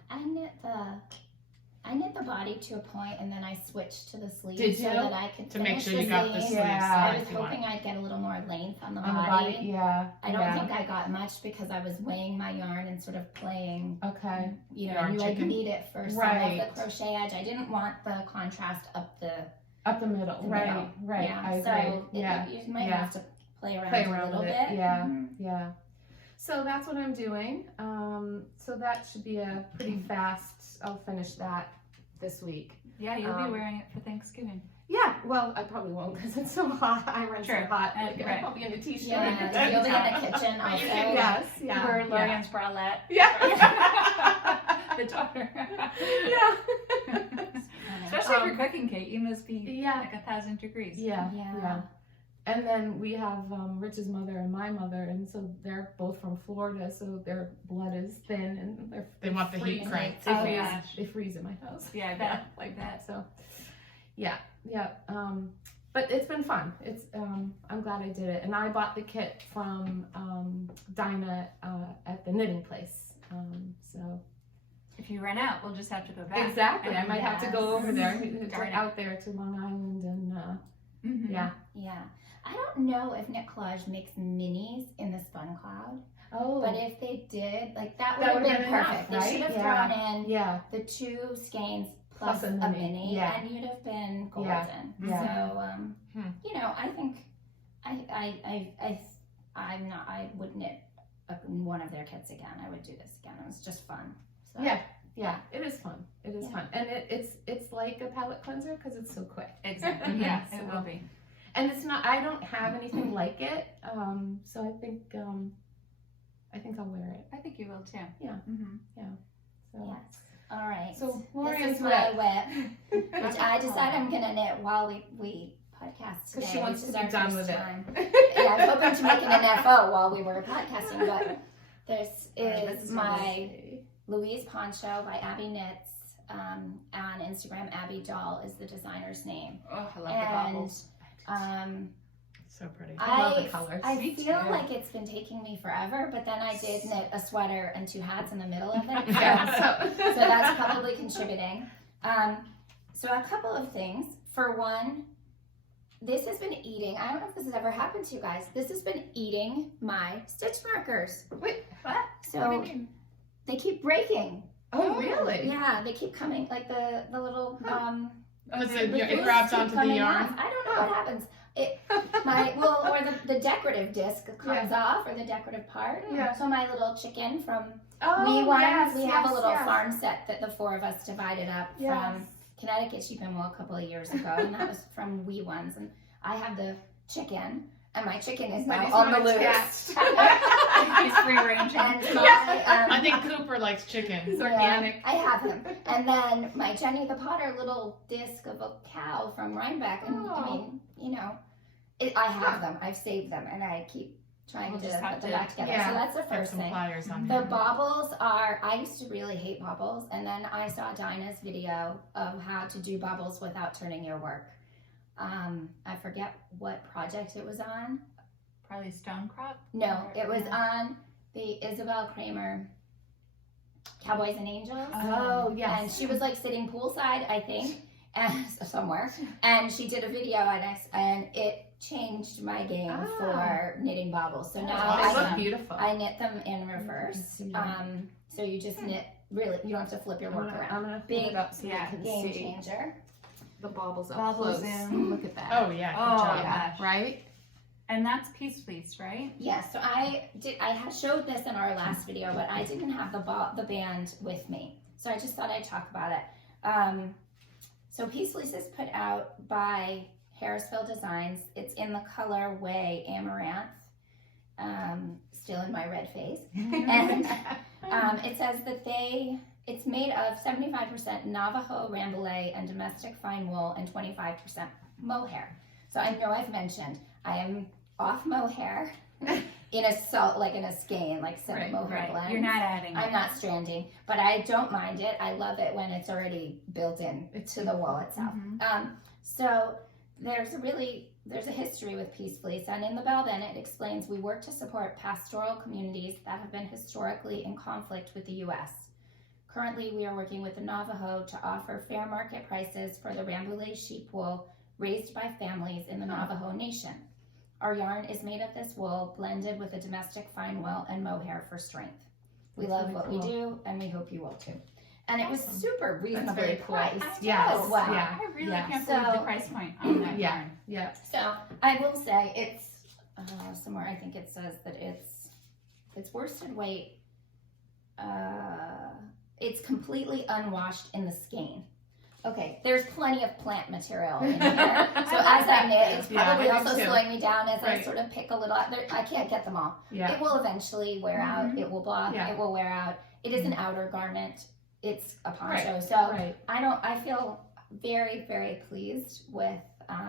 I knit the body to a point, and then I switched to the sleeves Did so you? that I could To make finish sure you got the sleeves. sleeves Yeah. I was size you want. hoping I'd get a little more length on the On the body. body, yeah. I don't yeah. think I got much because I was weighing my yarn and sort of playing, Okay. you know, Yarn you like chicken. need it for some Right. of the crochet edge. I didn't want the contrast up the Up the middle. the Right. middle. Right. Yeah, I agree. so yeah. you might Yeah. have to play around, Play a around little with bit. it. Yeah. Mhm. Yeah. So that's what I'm doing. So that should be a pretty fast. I'll finish that this week. Yeah, you'll be wearing it for Thanksgiving. Yeah, well, I probably won't because it's so hot. I run so True. hot. Like, Right. I'll be in a t-shirt. Yeah, you'll be in the kitchen also. Yes, yeah. Her yeah. Lorien's bralette. Yeah. The daughter. Yeah. Especially if you're cooking, Kate, you must be Yeah. like 1,000 degrees. Yeah. Yeah. Yeah. And then we have Rich's mother and my mother, and so they're both from Florida, so their blood is thin and They want the heat freeze. cranked. Oh, They yeah. freeze. They freeze in my house. Yeah, I bet. Like that. So, yeah. But it's been fun. It's I'm glad I did it, and I bought the kit from Dinah at the knitting place. So If you run out, we'll just have to go back. exactly, I might have to go over there, Darn it. out there to Long Island, and Mhm. yeah. Yeah. I don't know if Knit Collage makes minis in the spun cloud, Oh, but if they did, like that would That have would've been been enough, perfect. They right? should have Yeah. thrown in yeah, the 2 skeins plus Plus a a mini, mini, yeah. and you'd have been golden. Yeah. Yeah. So, you know, I think I would knit one of their kits again. I would do this again. It was just fun. So. yeah. It is fun. It is Yeah. fun, and it's like a palette cleanser because it's so quick. Exactly. Yeah, it will be. And it's not. I don't have anything like it, so I think I'll wear it. I think you will too. Yeah. Mm-hmm. So. Yes. All right. So this Lorien's is my whip, which I decided I'm gonna knit while we podcast today. because she wants which to is be our done first with time. it. Yeah, I was hoping to make an NFO while we were podcasting, but this This is my Louise Poncho by Abbyeknits. On Instagram, Abby Doll is the designer's name. Oh, I love the bobbles. So pretty. I love the colors. I Me feel too. like it's been taking me forever, but then I did knit a sweater and 2 hats in the middle of it. Yeah. So that's probably contributing. So a couple of things. For one, this has been eating, I don't know if this has ever happened to you guys, this has been eating my stitch markers. Wait, what? So What do you mean? they keep breaking. Oh, really? Yeah, they keep coming, like the little, Because the it foods grabs keep onto the coming yarn. off. I don't know what happens. Or the decorative disc comes off, or the decorative part. Yeah. So my little chicken from Oh, Wee Ones, yes, we have a yes, little yes. farm set that the 4 of us divided up Yes. from Connecticut Sheep and Wool a couple of years ago, and that was from Wee Ones. And I have the chicken, and my chicken is I now just on the wanted to- loose. He's free ranging. And my, I think Cooper likes chicken. It's organic. I have him. And then my Jenny the Potter little disc of a cow from Rhinebeck. And I mean, you know, I have them. I've saved them, and I keep trying We'll to just have put them to- back together. yeah, So that's the Put first some thing. pliers on The there. baubles are, I used to really hate baubles, and then I saw Dinah's video of how to do baubles without turning your work. I forget what project it was on. Probably Stonecrop. No, it was on the Isabel Kramer Cowboys and Angels. Oh, yes. And she was like sitting poolside, I think, and somewhere. And she did a video on us, and it changed my game for knitting baubles. So now They awesome. look beautiful. I knit them in reverse. So you just knit, really, you don't have to flip your work around. I'm gonna Big hold it up so yeah, you can Game see changer. the baubles up Baubles close. in. Look at that. Oh yeah, good Oh, job. yeah. Right? And that's Peace Fleece, right? Yes, so I had showed this in our last video, but I didn't have the band with me. So I just thought I'd talk about it. So Peace Fleece is put out by Harrisville Designs. It's in the colorway Amaranth, still in my red face. And it says that it's made of 75% Navajo Rambouillet and domestic fine wool and 25% mohair. So I know I've mentioned I am off mohair in a skein, like some mohair blend. You're not adding I'm it. not stranding, but I don't mind it. I love it when it's already built in to the wool itself. Mhm. So there's a history with Peace Fleece, and in the bell then it explains we work to support pastoral communities that have been historically in conflict with the U.S. Currently, we are working with the Navajo to offer fair market prices for the Rambouillet sheep wool raised by families in the Navajo Nation. Our yarn is made of this wool blended with a domestic fine wool and mohair for strength. We That's love really what cool. we do, and we hope you will too. And it was Awesome. super reasonably very cool. priced. Yes, as well. yeah. I really Yeah. can't believe the So- price point on that Yeah. yarn. Yeah. So I will say it's somewhere. I think it says that it's worsted weight. It's completely unwashed in the skein. Okay, there's plenty of plant material in here. So as I knit, it's Yeah, probably I do also too. slowing me down as I Right. sort of pick a little. I can't get them all. Yeah. It will eventually wear out. It will block. Yeah. It will wear out. It is an outer garment. It's a poncho. Right. So Right. I feel very, very pleased with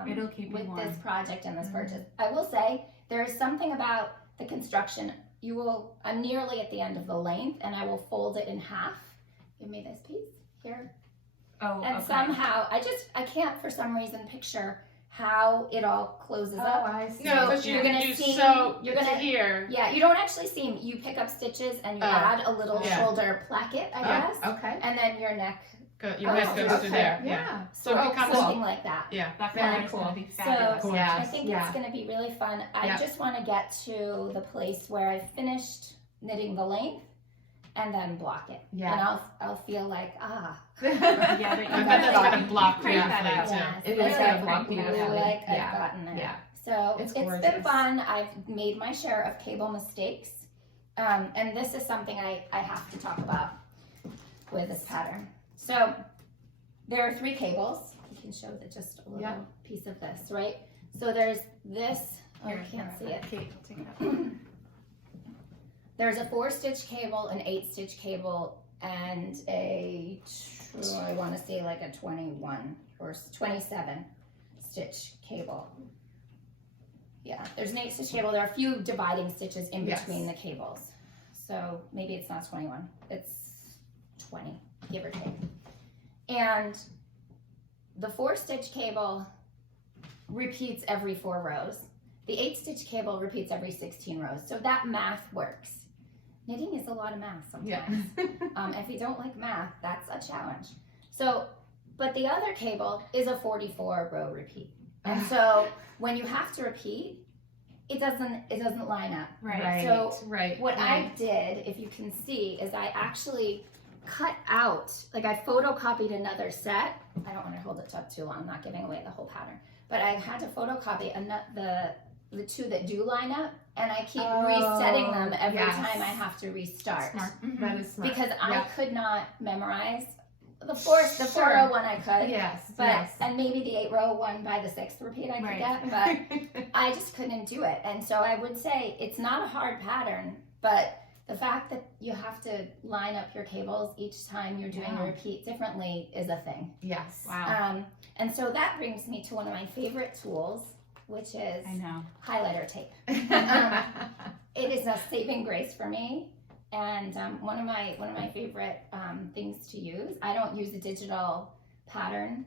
It'll keep you with warm. this project and this Mhm. purchase. I will say there is something about the construction. I'm nearly at the end of the length, and I will fold it in half. Give me this piece here. Oh, And okay. somehow I can't for some reason picture how it all closes Oh, up. I see. No, No, because you're gonna you seam- sew you're to gonna- here. Yeah, you don't actually seam. You pick up stitches and you Oh, add a little yeah. shoulder placket, I Yeah, guess, Okay. and then your neck. Your Oh, head goes okay. through there. Yeah. Yeah. So it Oh, becomes cool. Something like that. yeah. That Very color is cool. going to be So fabulous. I Yes, think yeah. it's going to be really fun. I Yeah. just want to get to the place where I finished knitting the length and then block it. Yeah. And I'll feel like, Yeah, but you I bet guys that's like, gonna block print that beautifully out. too. yes, It like is I gonna block feel beautifully. like Yeah. I've gotten there. Yeah. So It's it's been gorgeous. fun. I've made my share of cable mistakes. And this is something I have to talk about with this pattern. So there are 3 cables. You can show just a little Yeah. piece of this, right? So there's this. Oh, I can't see it. Kate, take it up. There's a 4-stitch cable, an 8-stitch cable, and I want to say like a 21 or 27 stitch cable. Yeah, there's an 8-stitch cable. There are a few dividing stitches in Yes. between the cables. So maybe it's not 21, it's 20, give or take. And the 4-stitch cable repeats every 4 rows. The 8-stitch cable repeats every 16 rows. So that math works. Knitting is a lot of math sometimes. Yeah. If you don't like math, that's a challenge. So, but the other cable is a 44 row repeat. And so when you have to repeat, it doesn't line up. Right. So right. What I did, if you can see, is I actually cut out, like I photocopied another set. I don't want to hold it up too long, I'm not giving away the whole pattern. But I had to photocopy the 2 that do line up, and I keep resetting them every yes. time I have to restart. Smart. That is smart. Because I Yeah. could not memorize the 401 I could. Yes, But yes. and maybe the 8-row one by the 6th repeat I could Right. get, but I just couldn't do it. And so I would say it's not a hard pattern, but the fact that you have to line up your cables each time you're doing a repeat differently is a thing. Yes. Wow. And so that brings me to one of my favorite tools, which is I know. highlighter tape. It is a saving grace for me, and one of my favorite things to use. I don't use a digital pattern.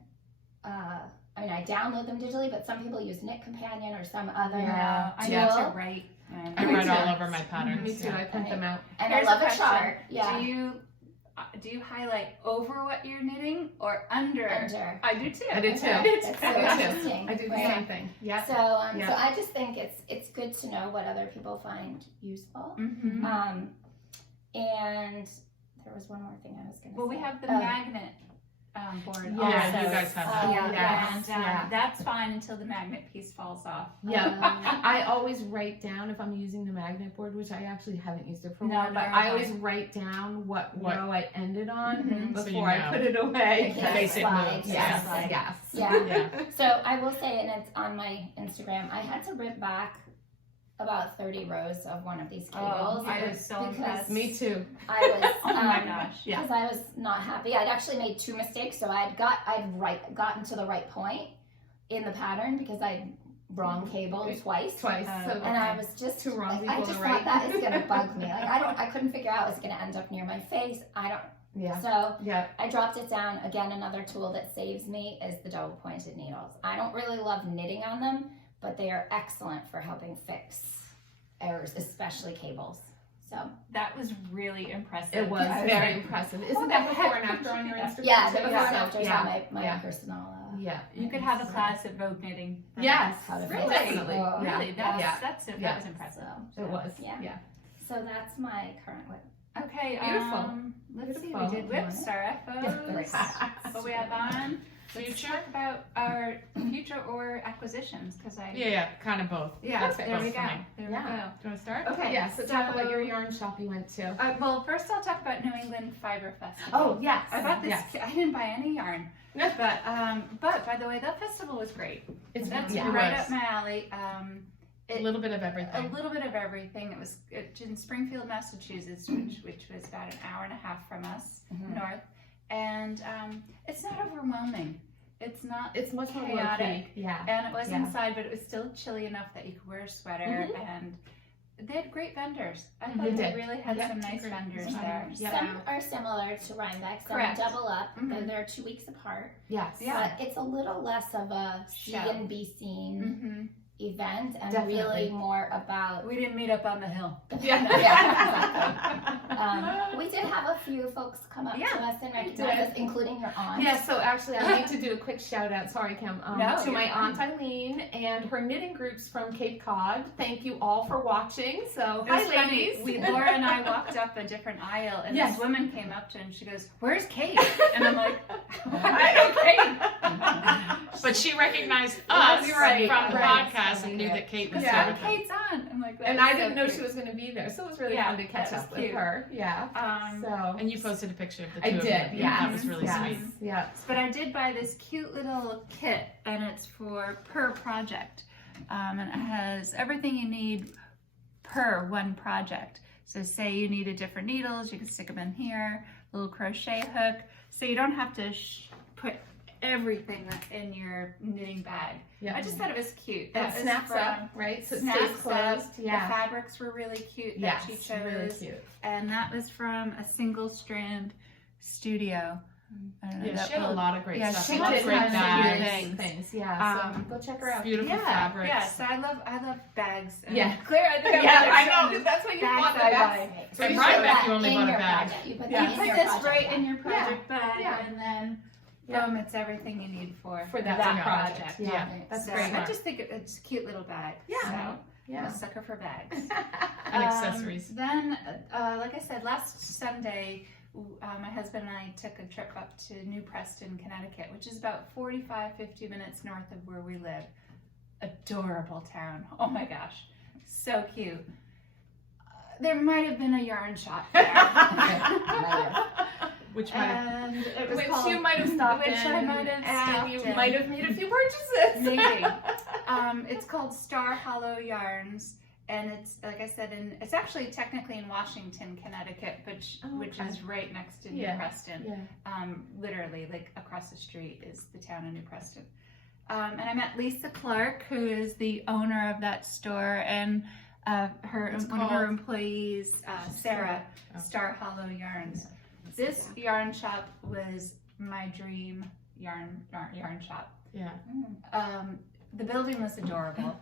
I mean, I download them digitally, but some people use Knit Companion or some other I tool. need to write. I Me write too. all over my patterns. Me too. yeah. I print them out. And Here's I love a a question. chart. Yeah. Do you highlight over what you're knitting or under? Under. I do too. I do too. Okay, that's so I do too. interesting. I do the Right. same thing. Yeah. So, Yeah. so I just think it's good to know what other people find useful. Mm-hmm. And there was one more thing I was going to Well, say. we have the Oh. magnet board. Yeah, also. you guys have that. And Yeah. that's fine until the magnet piece falls off. Yeah. I always write down if I'm using the magnet board, which I actually haven't used it for a No, while, but nor have I I. always write down what row I ended on Mhm. So before you I know. put it away. Yeah, Basic slides, moves. Yes, yeah. yes. Yeah. Yeah. So I will say, and it's on my Instagram, I had to rip back about 30 rows of one of these cables. Oh, I was so because impressed. Me too. I was, Oh my gosh. Yeah. because I was not happy. I'd actually made 2 mistakes, so I'd gotten to the right point in the pattern because I'd wrong cabled twice. Twice. Oh, So And I was just, Two wrongs like, I equal just a thought right. that is gonna bug me. Like I couldn't figure out it was gonna end up near my face. yeah. So Yeah. I dropped it down. Again, another tool that saves me is the double pointed needles. I don't really love knitting on them, but they are excellent for helping fix errors, especially cables. So That was really impressive. It was I very like, impressive. "What Isn't the that before heck and did after you on do your that?" Instagram? yeah, the too? before and afters Yeah. on my Yeah. personal. Yeah. You could have a class at Vogue knitting. Yes. How to Really? fix Definitely. it. Really? Yeah. Yeah. That Yeah. was impressive. So, It was. Yeah. Yeah. so that's my current whip. Okay. Beautiful. Let's see. Beautiful. We did whips, our FOs. What we have on. Let's Future? talk about our future or acquisitions because Yeah, kind of both. Yeah, Perfect. there we Both go. for me. There Yeah. we go. Do you want to start? Okay. Yeah. So talk about So- your yarn shop you went to. Well, first I'll talk about New England Fiber Festival. Oh yes. I bought this. Yes. I didn't buy any yarn, but by the way, that festival was great. It's That's Yeah. right It up was. my alley. A little bit of A everything. little bit of everything. It was in Springfield, Massachusetts, which was about an hour and a half from us north, and it's not overwhelming. It's not. It's much more chaotic. low-key. Yeah. And it was Yeah. inside, but it was still chilly enough that you could wear a sweater, and they had great vendors. I thought They they did. really had Yeah, some nice great. vendors there. Yeah. Some are similar to Rhinebeck. Some Correct. double up. Mhm. They're 2 weeks apart. Yes. Yeah. But it's a little less of a see Show. and be seen Mm-hmm. event and Definitely. really more about. We didn't meet up on the hill. Yeah, exactly. We did have a few folks come up Yeah, to us and we recognize did. us, including your aunt. Yeah, so actually I need to do a quick shout out, sorry Kim, No, to you're my fine. Aunt Eileen and her knitting groups from Cape Cod. Thank you all for watching. So It was hi funny. ladies. Laura and I walked up a different aisle, and Yes. this woman came up to her and she goes, "Where's Kate?" And I'm like, I know Kate. But she recognized Yes, us you're right, from the right. podcast and knew that Kate was Yeah. there. Kate's on. I'm like, And "That's I so didn't know cute." she was going to be there, so it was really Yeah, fun to catch that was up with cute. her. Yeah. Um, And you posted a picture of the I two did. of you. Yeah, That was really yes, sweet. Yeah. But I did buy this cute little kit, and it's for per project. And it has everything you need per one project. So say you needed different needles, you can stick them in here, little crochet hook. So you don't have to put everything in your knitting bag. Yeah. I just thought it was cute. And That it was snaps from- up, right? So it snaps stays closed. up. Yeah. The fabrics were really cute that Yes, she chose. really cute. And that was from a single strand studio. I don't know, Yeah, that she had a will- lot of great Yeah, stuff. she A lot of did great have some bags. cute Things. Yeah. So Um, go check her out. Beautiful fabrics. Yeah, so I love bags. And Yeah. Claire, I think Yeah, I'm I gonna know. That's what you bags want the I best. buy. So you in put Rhinebeck, that you only in bought a your bag. project. You put Yeah. that You in put your this project right bag. in your project bag, Yeah. and then Yeah. boom, it's everything you need for that project. Yeah. That's So great. I just think it's a cute little bag. Yeah. So I'm Yeah. a sucker for bags. And accessories. Then, like I said, last Sunday, my husband and I took a trip up to New Preston, Connecticut, which is about 45-50 minutes north of where we live. Adorable town. Oh my gosh. So cute. There might have been a yarn shop there. Which might And it was Which called, you might have stopped which in, I might have and stopped you in. might have made a few purchases. Maybe. It's called Star Hollow Yarns, and it's, like I said, it's actually technically in Washington, Connecticut, which okay. is right next to New Yeah. Preston. Yeah. Literally, like across the street is the town of New Preston. And I met Lisa Clark, who is the owner of that store, and one of her employees, Sarah, Star Hollow Yarns. This yarn shop was my dream yarn shop. Yeah. The building was adorable.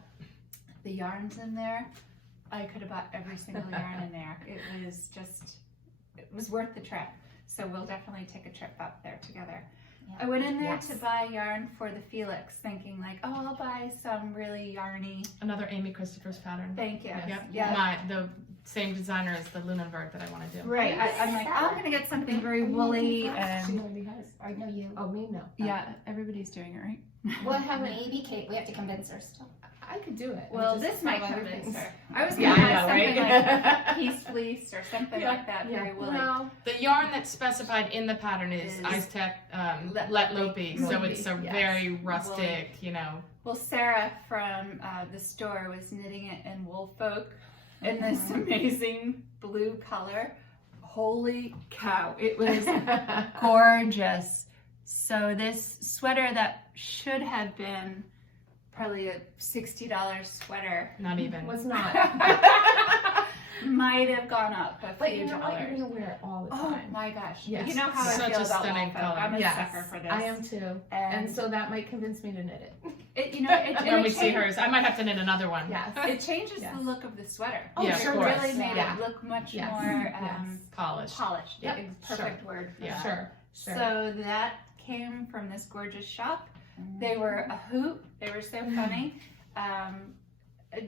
The yarns in there, I could have bought every single yarn in there. It was worth the trip. So we'll definitely take a trip up there together. Yeah. I went in there to buy yarn for the Felix, thinking like, oh, I'll buy some really yarny. Another Amy Christopher's pattern. Thank you. Yep. Yeah. The same designer as the Lunenburg that I want to do. Right. I'm like, I'm gonna get something very woolly She and already has. I know you. Oh, me no. yeah, everybody's doing it right. Well, I have maybe Kate. We have to convince her still. I could do it. Well, Just this might follow convince everything. her. I was Yeah, gonna I buy know, something right? like Peace Fleece or something like that, very woolly. Well, The yarn that's specified in the pattern is Is Iztec Let Lopi, Lopi. so it's a Yes. very rustic, you know. Well, Sarah from the store was knitting it in Woolfolk in this amazing blue color. Holy cow, it was gorgeous. So this sweater that should have been probably a $60 sweater Not even. was not. might have gone up a But few you know what? You're dollars. gonna wear it all the Oh time. my gosh. Yes. You know how I Such feel a about stunning Woolfolk. color. I'm a Yes, sucker for this. I am too. And so that might convince me to knit it. When we see hers, I might have to knit another one. Yes. It changes Yes. the look of the sweater. Oh, Yeah, it of course. really made Yeah. it look much Yes. more Yes. Polished. polished. Yep. Perfect word for Yeah. that. Sure. So that came from this gorgeous shop. They were a hoot. They were so funny.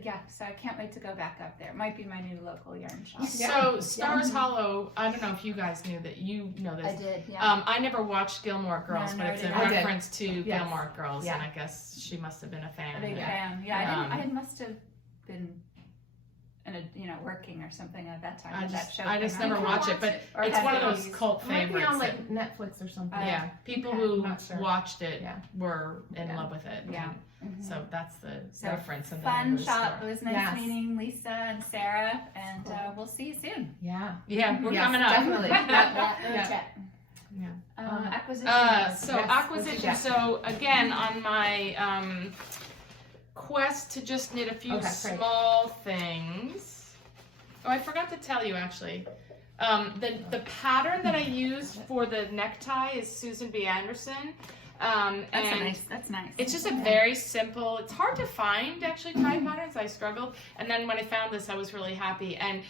Yeah, so I can't wait to go back up there. It might be my new local yarn shop. So Stars Hollow, I don't know if you guys knew that. You know this. I did. Yeah. I never watched Gilmore Girls, No, but nor it's a did I. reference to Yes. Gilmore Girls, Yeah. and I guess she must have been a fan. A big Yeah. fan. Yeah, Um, I must have been working or something at that time. I when just that show just came never out. watch it, but Or it's had one of those babies. cult It might be favorites. on like Netflix or something. yeah, people okay, who not sure. watched it Yeah. were in Yeah. love with it. Yeah. and So that's the So reference in the Fun name of the shop. store. It was nice Yes. meeting Lisa and Sarah, and Cool. we'll see you soon. Yeah. Yeah, we're Yes, coming up. definitely. yeah. Yeah. Acquisition. So Yes, acquisition. what's So again, on my quest to just knit a few Okay, great. small things. Oh, I forgot to tell you actually. The pattern that I used for the necktie is Susan B. Anderson. That's nice. It's just a very simple, it's hard to find actually tie patterns. I struggled. And then when I found this, I was really happy. And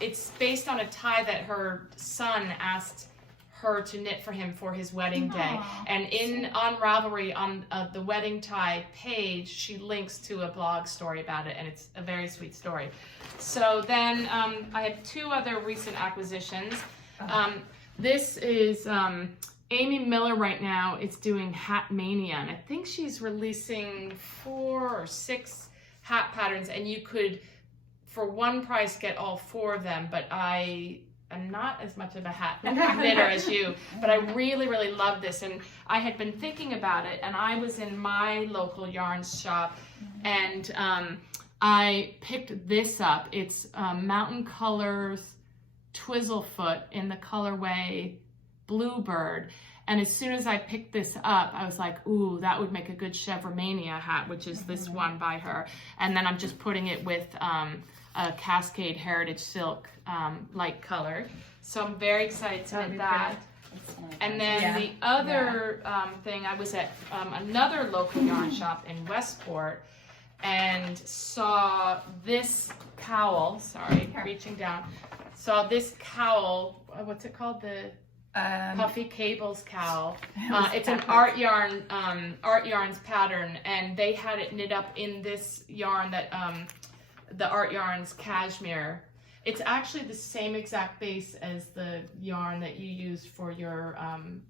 it's based on a tie that her son asked her to knit for him for his wedding day. Aw. And on Ravelry, on the wedding tie page, she links to a blog story about it, and it's a very sweet story. So then I have two other recent acquisitions. This is Amy Miller right now. It's doing Hat Mania, and I think she's releasing 4 or 6 hat patterns, and you could, for one price, get all 4 of them, but I'm not as much of a hat knitter as you, but I really, really love this. And I had been thinking about it, and I was in my local yarn shop, and I picked this up. It's Mountain Colors Twizzlefoot in the colorway Bluebird. And as soon as I picked this up, I was like, ooh, that would make a good Chevromania hat, which is this one by her. And then I'm just putting it with a Cascade Heritage Silk light color. So I'm very excited to knit that. And then the other thing, I was at another local yarn shop in Westport and saw this cowl, reaching down, saw this cowl, what's it called? The Puffy Cables cowl. It's an Art Yarns pattern, and they had it knit up in this yarn that the Art Yarns cashmere, It's actually the same exact base as the yarn that you use for your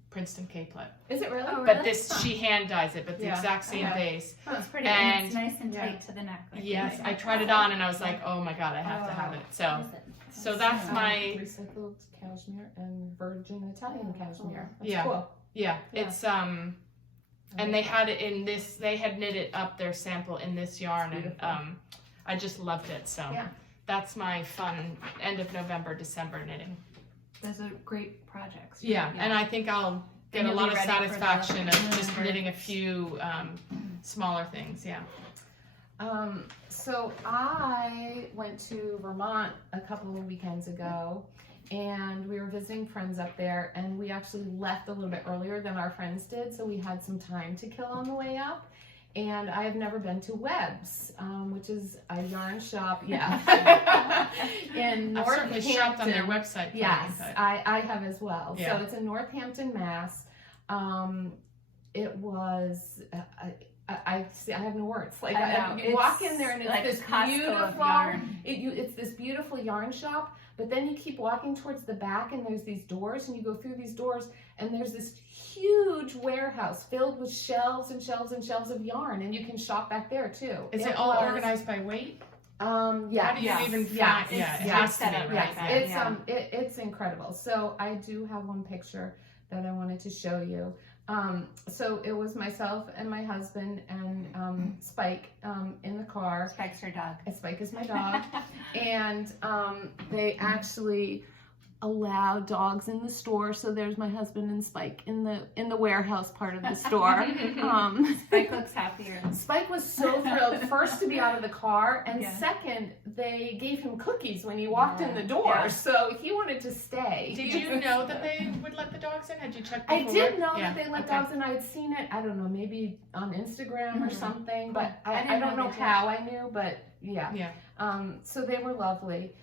Princeton K-plait. Is it really? Oh, But she hand dyes it, but the Yeah. exact same Okay. base. It's pretty, And- and it's nice and tight to the neck. Like Yes, you I like. tried it on and I was like, oh my god, I have to have it. So that's my recycled cashmere and virgin Italian cashmere. That's Yeah. cool. yeah. Yeah. It's and they had it in this. They had knitted up their sample in this yarn, and Beautiful. I just loved it. So Yeah. that's my fun end of November, December knitting. Those are great projects. Yeah, and I think I'll get And a you'll lot be of ready for the satisfaction of just November. knitting a few smaller things. Yeah. So I went to Vermont a couple of weekends ago, and we were visiting friends up there, and we actually left a little bit earlier than our friends did, so we had some time to kill on the way up. And I have never been to Webb's, which is a yarn shop, in I've certainly shopped on their Northampton. website. Yes, but- I have as well. Yeah. So it's in Northampton, Mass. It was, I have no words. Like I know. you walk in there and it's like this Costco of beautiful, yarn. it's this beautiful yarn shop. But then you keep walking towards the back and there's these doors, and you go through these doors and there's this huge warehouse filled with shelves and shelves and shelves of yarn, and you can shop back there too. Is it all organized by weight? Yeah. How do you Yes. even find? Yes. Yeah, it Yes. has to be, Set up right? like that. It's Yeah. it's incredible. So I do have one picture that I wanted to show you. So it was myself and my husband and Spike in the car. Spike's her dog. Spike is my dog. And they actually allow dogs in the store. So there's my husband and Spike in the warehouse part of the store. Spike looks happier. Spike was so thrilled, first to be out of the car, and Yeah. second, they gave him cookies when he walked in the door, Yeah. so he wanted to stay. Did you know that they would let the dogs in? Had you checked? I before? did know Yeah, that they let okay. dogs in. I had seen it, I don't know, maybe on Instagram or Mhm. something, but I I didn't don't know know they did. how I knew, but yeah. Yeah. So they were lovely.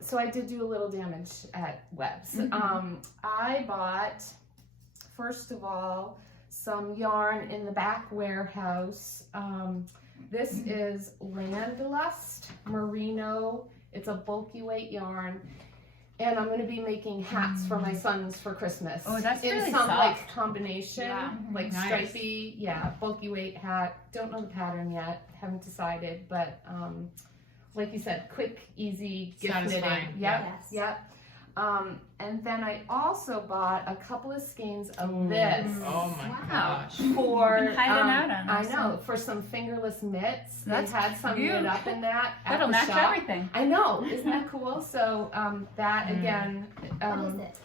So I did do a little damage at Webb's. Mhm. I bought, first of all, some yarn in the back warehouse. This is Landlust Merino. It's a bulky weight yarn. And I'm going to be making hats for my sons for Christmas. Oh, that's in really some soft. like combination, Yeah. like Nice. stripy, yeah, bulky weight hat. Don't know the pattern yet, haven't decided, but like you said, quick, easy, gift Satisfying, knitting. Yep, Yes. yep. And then I also bought a couple of skeins of this Oh my Wow. gosh. for You've been hiding out on I us, know, for some fingerless mitts. That's they had some cute. knit up in that at That'll the match shop. everything. I know, isn't that cool? So that again, What is it?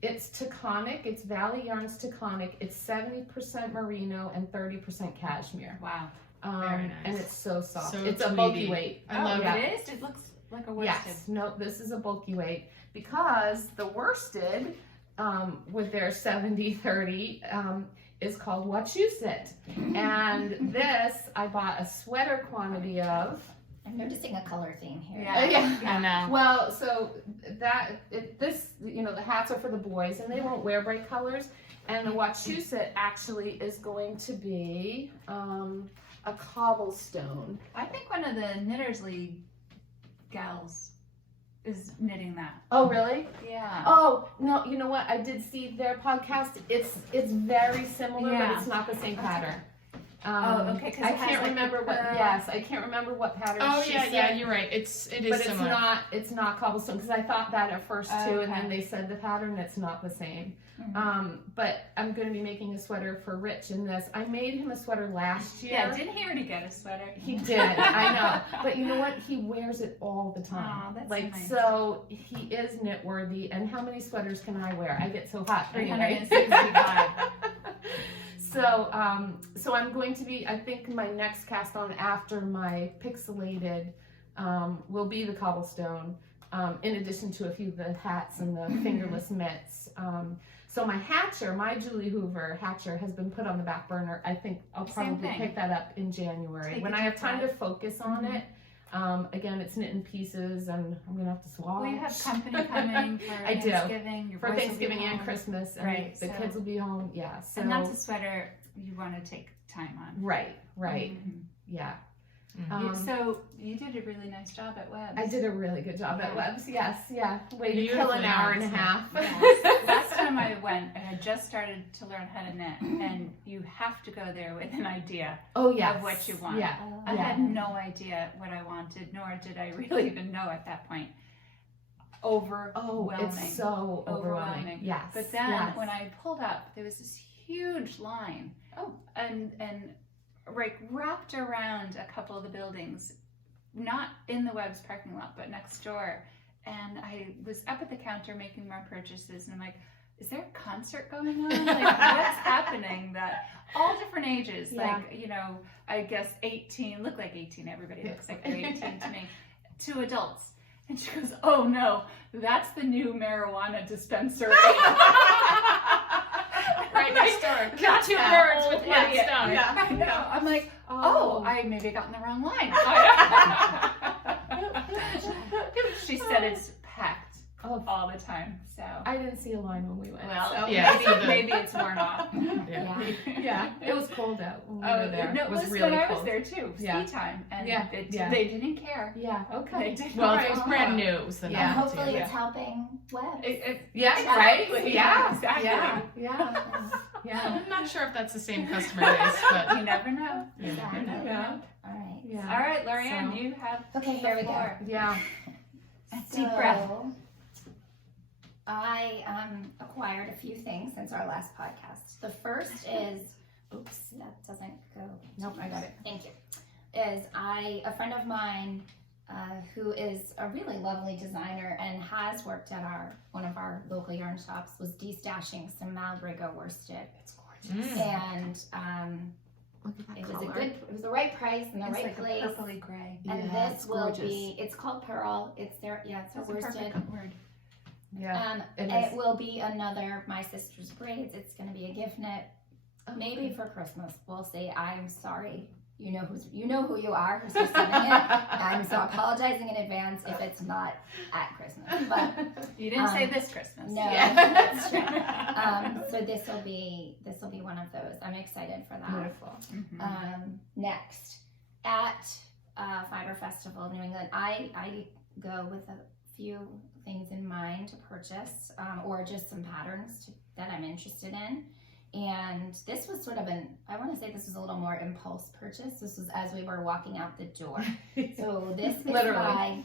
it's Taconic. It's Valley Yarns Taconic. It's 70% merino and 30% cashmere. Wow. Very nice. And it's so soft. So it's a bulky tweedy. weight. I love yeah. It is? It looks like a worsted. Yes. No, this is a bulky weight because the worsted with their 70-30 is called Wachusett. And this I bought a sweater quantity of. I'm noticing a color theme here. Yeah. I know. Well, so this, you know, the hats are for the boys and they won't wear bright colors. And the Wachusett actually is going to be a cobblestone. I think one of the Knitters League gals is knitting that. Oh, really? Yeah. Oh, no, you know what? I did see their podcast. It's very similar, Yeah. but it's not the same pattern. Okay, 'cause I it has, can't like, remember the what. pearl. Yes, I can't remember what pattern. Oh she yeah, said, yeah, you're right. It is but similar. it's not cobblestone because I thought that at first too, and then Okay. they said the pattern. It's not the same. Mhm. But I'm going to be making a sweater for Rich in this. I made him a sweater last year. Yeah, didn't he already get a sweater? He did, I know. But you know what? He wears it all the time. Aw, that's like nice. so he is knit worthy. And how many sweaters can I wear? I get so hot. Anyway. 365. So I'm going to be, I think my next cast on after my Pixelated will be the cobblestone, in addition to a few of the hats and the fingerless mitts. So my hatcher, my Julie Hoover hatcher has been put on the back burner. I think I'll Same probably thing. pick that up in January. Take When a I have deep time to dive. focus on it. Again, it's knit in pieces and I'm going to have to swatch. Well, you have company coming for I do. Thanksgiving. Your For boys will be Thanksgiving and home. Christmas. And Right, the so- kids will be home. Yeah. So, And that's a sweater you want to take time on. right. Mhm. Yeah. So you did a really nice job at Webs. I did a really good job at Webs. Yes, yeah. Way to kill Beautifully an hour and a nice, half. Yes. Last time I went, I had just started to learn how to knit, and you have to go there with an idea Oh yes. of what you want. Yeah. I had no idea what I wanted, nor did I really even know at that point. Overwhelming. It's so overwhelming. Yes. But then yes. when I pulled up, there was this huge line. Oh. And like wrapped around a couple of the buildings, not in the Webs parking lot, but next door. And I was up at the counter making more purchases, and I'm like, is there a concert going on? Like, what's happening? That all different ages, like, you know, I guess 18, look like 18, everybody looks like they're 18 to me, to adults. And she goes, oh no, that's the new marijuana dispensary. Right next door. Kill That's two that birds with old one idiot. stone. Yeah, I know. I'm like, oh, I maybe got in the wrong line. She said it's packed all the time. So I didn't see a line when we went. well, so. Yeah. maybe it's worn off. Yeah. Yeah, it was cold out when we Oh, were there. no, it was when really I cold. was there too. Yeah. Ski time, and Yeah. they didn't care. Yeah. Okay. They didn't Well, if care. it was brand new, it was the Yeah. And novelty. hopefully Yeah. it's helping Webs. Yeah. Exactly. Right. Yeah. Exactly. Yeah. Yeah. Yeah. I'm not sure if that's the same customer base, but You never know. Exactly. Yeah. All right. Yeah. All right, Lorien, So- you have Okay, here we go. floor. Yeah. Deep breath. I acquired a few things since our last podcast. The first is, oops, that doesn't go. Nope, I got it. Thank you. Is a friend of mine who is a really lovely designer and has worked at one of our local yarn shops, was destashing some Malbrigo worsted. It's gorgeous. And Look at that it color. was the right price in the It's right like place. a purpley gray. And Yeah, this it's will gorgeous. be, it's called Pearl. It's their, it's a That's a worsted. perfect word. Yeah. It It is. will be another My Sister's Braids. It's going to be a gift knit, maybe for Christmas. We'll see. I'm sorry. You know who you are who's receiving it. I'm so apologizing in advance if it's not at Christmas. But You didn't say this Christmas. no, Yeah. that's true. So this will be one of those. I'm excited for that. Beautiful. Mhm. Next, at Fiber Festival of New England, I go with a few things in mind to purchase, or just some patterns that I'm interested in. And this was sort of I want to say this was a little more impulse purchase. This was as we were walking out the door. So this is Literally.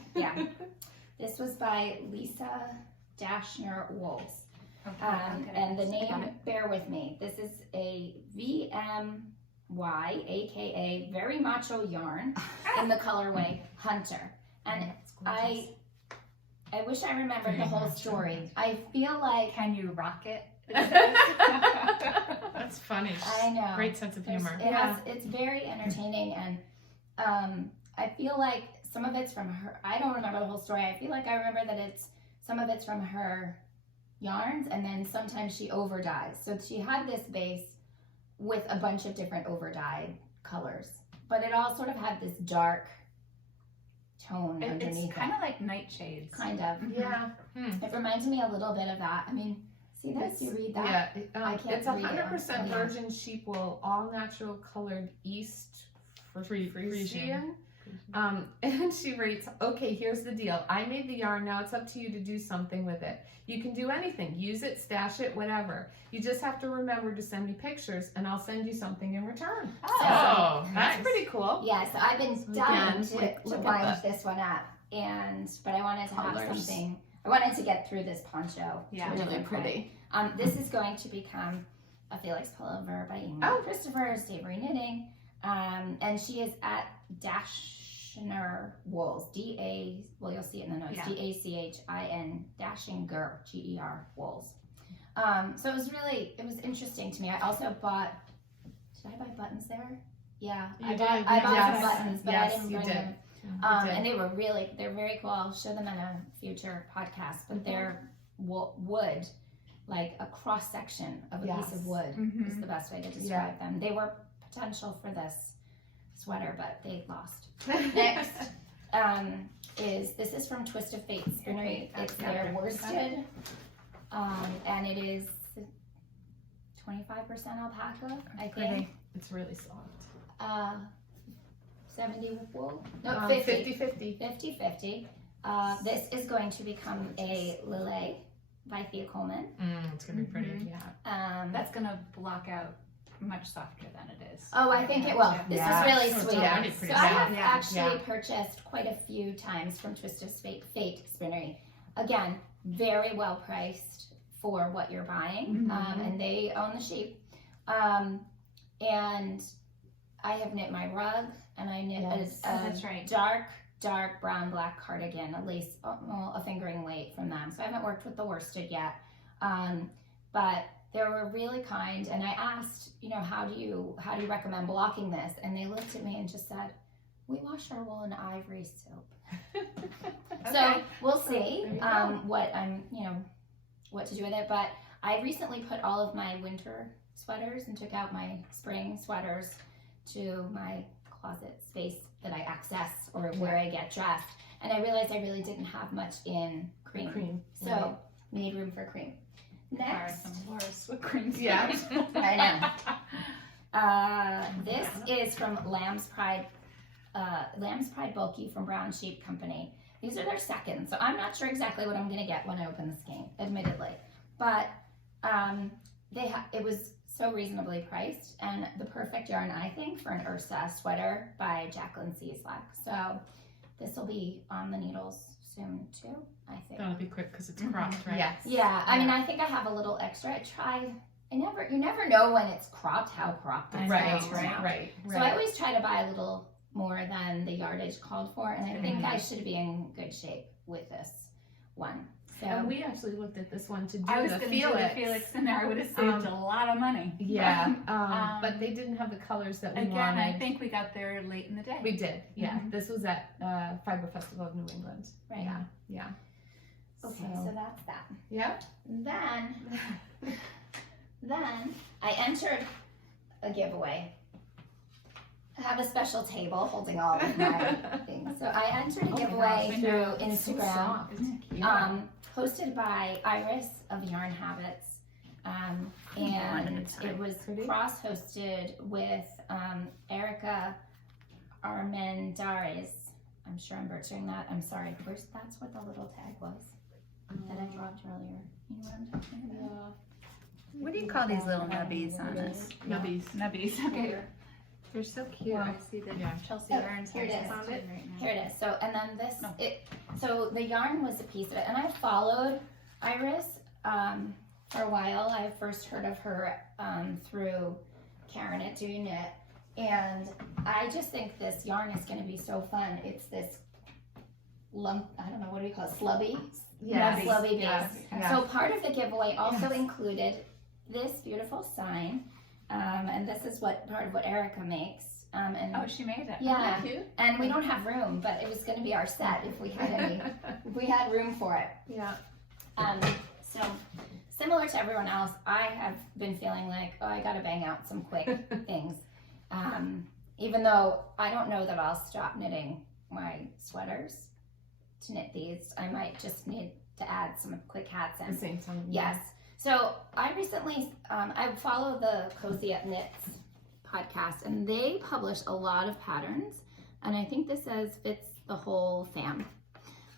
this was by Lisa Dashner Wools. Okay, okay. And the Got name, it. bear with me, this is a VMY, aka Very Macho Yarn, in the colorway Hunter. And I wish I remembered the whole story. I feel like, Can you rock it? that's funny. I know. Great sense of humor. It's very entertaining, and I feel like some of it's from her. I don't remember the whole story. I feel like I remember that some of it's from her yarns, and then sometimes she over dyes. So she had this base with a bunch of different over dyed colors, but it all sort of had this dark tone underneath. It's kind of like nightshades. Kind of. Yeah. It reminds me a little bit of that. I mean, see this? You read that? Yeah. I can't It's read it. 100% Yeah. virgin sheep wool, all natural colored East Frisian. And she writes, okay, here's the deal. I made the yarn. Now it's up to you to do something with it. You can do anything. Use it, stash it, whatever. You just have to remember to send me pictures and I'll send you something in return. Oh, That's nice. pretty cool. Yes, I've been dying Again, to look at wind that. this one up, but I wanted to have Colors. something. I wanted to get through this poncho. Yeah, to a Really different point. pretty. This is going to become a Felix pullover by Amy Christopher, Savory Knitting, and she is at Dashner Wools. Well, you'll see it in the notes. Yeah. DACHIN Dashinger GER Wools. So it was interesting to me. I also bought. Did I buy buttons there? Yeah, You I did. bought Yes. some buttons, but Yes, I didn't you bring did. them. You did. And they're very cool. I'll show them in a future podcast. But they're wood, like a cross section of a piece of wood Mhm. is the best way to describe them. They were potential for this sweater, but they lost. Next this is from Twist of Fate Spinnery. It's their worsted, and it is 25% alpaca, I think. It's really soft. 70 wool? No, 50. 50-50. 50-50. This is going to become a Lillet by Thea Coleman. It's gonna be pretty. Mhm. Yeah. That's gonna block out much softer than it is. Oh, I think it will. This is really So it's sweet. already So pretty I have Yeah. actually purchased quite a few times from Twisted Fate Spinnery. Again, very well priced for what you're buying, and they own the sheep. And I have knit my rug, and I knit Yes. That's right. dark brown black cardigan, at least a fingering weight from them. So I haven't worked with the worsted yet, but they were really kind. And I asked, how do you recommend blocking this? And they looked at me and just said, we wash our wool in ivory soap. So we'll see There you go. what to do with it. But I recently put all of my winter sweaters and took out my spring sweaters to my closet space that I access or where I get dressed. And I realized I really didn't have much in cream. So right. made room for cream. Next, Some Laura's with cream. Yeah. I know. This is from Lamb's Pride Bulky from Brown Sheep Company. These are their seconds, so I'm not sure exactly what I'm gonna get when I open the skein, admittedly. But it was so reasonably priced and the perfect yarn, I think, for an Ursa sweater by Jacqueline Cieslak. So this will be on the needles soon too, I think. That'll be quick because it's cropped, right? Yes. Yeah, I mean, I think I have a little extra. You never know when it's cropped, how cropped it's Right, going to sound. right. So I always try to buy a little more than the yardage called for, and I think I should be in good shape with this one. So And we actually looked at this one to do I was the going to do the Felix, and I would have saved a lot of money. Yeah, but they didn't have the colors that we Again, wanted. I think we got there late in the day. We did, yeah. This was at Fiber Festival of New England. Right. Yeah. okay, so that's that. Yeah. Then I entered a giveaway. I have a special table holding all of my things. So I entered a giveaway through Instagram. Hosted by Iris of Yarn Habits, and it was cross-hosted with Erica Armendares. I'm sure I'm butchering that. I'm sorry. That's what the little tag was that I dropped earlier. You know what I'm talking about? What do you call these little nubbies on us? Nubbies. Nubbies. Okay. They're so cute. I see the Chelsea Oh, yarns. here it is. Found it right now. Here it is. So, and then this, so the yarn was a piece of it, and I followed Iris for a while. I first heard of her through Karen at Do You Knit, and I just think this yarn is going to be so fun. It's this lump, I don't know, what do we call it, slubby? Yes. Slubby base. Yes. So part of the giveaway also included this beautiful sign, and this is part of what Erica makes. And Oh, she made it. yeah, Cute. and we don't have room, but it was going to be our set if we had room for it. Yeah. So similar to everyone else, I have been feeling like, I got to bang out some quick things. Even though I don't know that I'll stop knitting my sweaters to knit these, I might just need to add some quick hats At in. the same time. Yes. So I recently, I follow the Cozy at Knits podcast, and they publish a lot of patterns, and I think this fits the whole fam.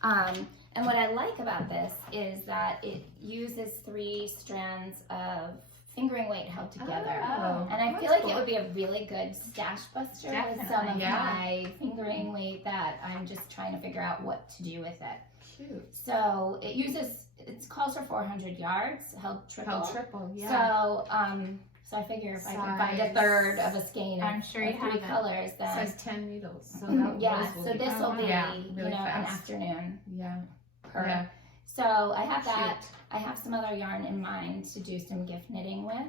And what I like about this is that it uses 3 strands of fingering weight held together. Oh, And I feel like it would be a really good stash buster with some of Definitely, my fingering weight that I'm just trying to figure out what to do with it. cute. So it calls for 400 yards, held triple. Held triple, yeah. So I figure if I can find a Size. third of a skein I'm of sure you 3 have it. colors, then Size 10 needles. So that yeah. those So be this will be really an fast. afternoon Yeah. per. Yeah. So I have that. I have some other yarn in mind to do some gift knitting with.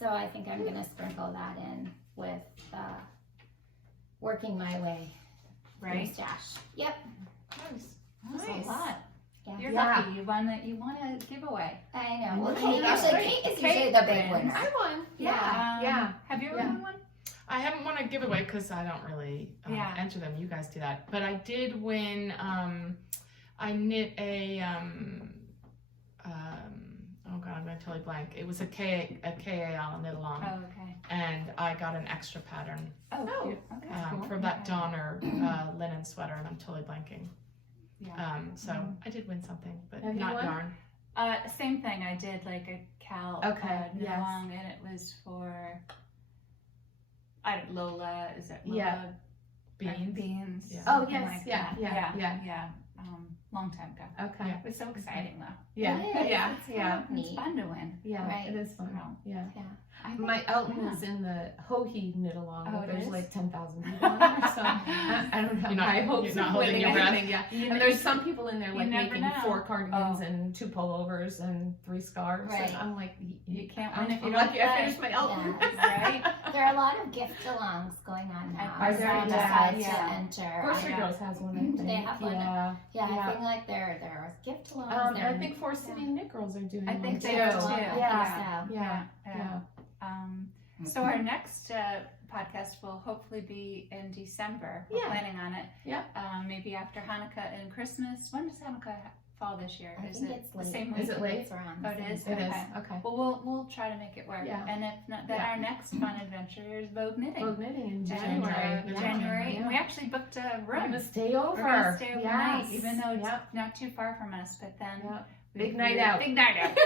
So I think I'm gonna sprinkle that in with working my way through Right? stash. Yep. Nice. That's a lot. Yeah. You're Yeah. lucky. You won that. You won a giveaway. I know. Well, Yeah, that's Kate great. is usually the big wins. winner. I won. Yeah. Yeah. Have you ever Yeah. won one? I haven't won a giveaway because I don't really Yeah. enter them. You guys do that. But I did win. I knit a. Oh God, I'm gonna totally blank. It was a KAL knit along, Oh, okay. and I got an extra pattern. Oh, Oh, cute. Okay. cool. for that Donner linen sweater, and I'm totally blanking. Yeah. So I did win something, but Have you not won? yarn. Same thing. I did like a cow knit along, and it was for Lola. Is it Lola? Yeah. Beans. Yeah. Oh, something yes, like yeah, that. yeah. Yeah. Long time ago. Okay. It was so exciting though. Yeah. It is. Yeah. It's Yeah. kind of It's neat. fun to win. Yeah. Right. It is fun. Wow. Yeah. Yeah. I think- My Elton is in the Hohi knit along. Oh, but it there's is? like 10,000 people in there, so I don't have You're not- high hopes you're not of holding winning your breath. anything. Yeah. You And there's some people in there you like never making know. 4 cardigans Oh. and 2 pullovers and 3 scarves. Right. And I'm like, You can't I'm win if you lucky don't I play. finished my Elton. Yeah. Right? There are a lot of gift alongs going on now. Are So there? you Yeah, decide yeah. to enter. Grocery Yeah. Girls has one, I Do think. they have one? Yeah. Yeah, Yeah. I think like there are gift alongs. And there I think 4 City Knit Girls are doing I one think too. they do too. I think Yeah. so. Yeah. Yeah. So our next podcast will hopefully be in December. We're Yeah. planning on it. Yeah. Maybe after Hanukkah and Christmas. When does Hanukkah fall this year? I Is think it it's the late. same I week? Is it think late? it's around Oh, the it same is? It is. Okay. Okay. Well, we'll try to make it work. Yeah. And if not, then Yeah. our next fun adventure is Vogue Knitting. Vogue Knitting in And, January. Yeah. January. Yeah. And we actually booked a We're room. gonna stay over. We're gonna stay overnight, Yes. even though it's Yep. not too far from us. But then Yep. we- Big night we- out. Big night out.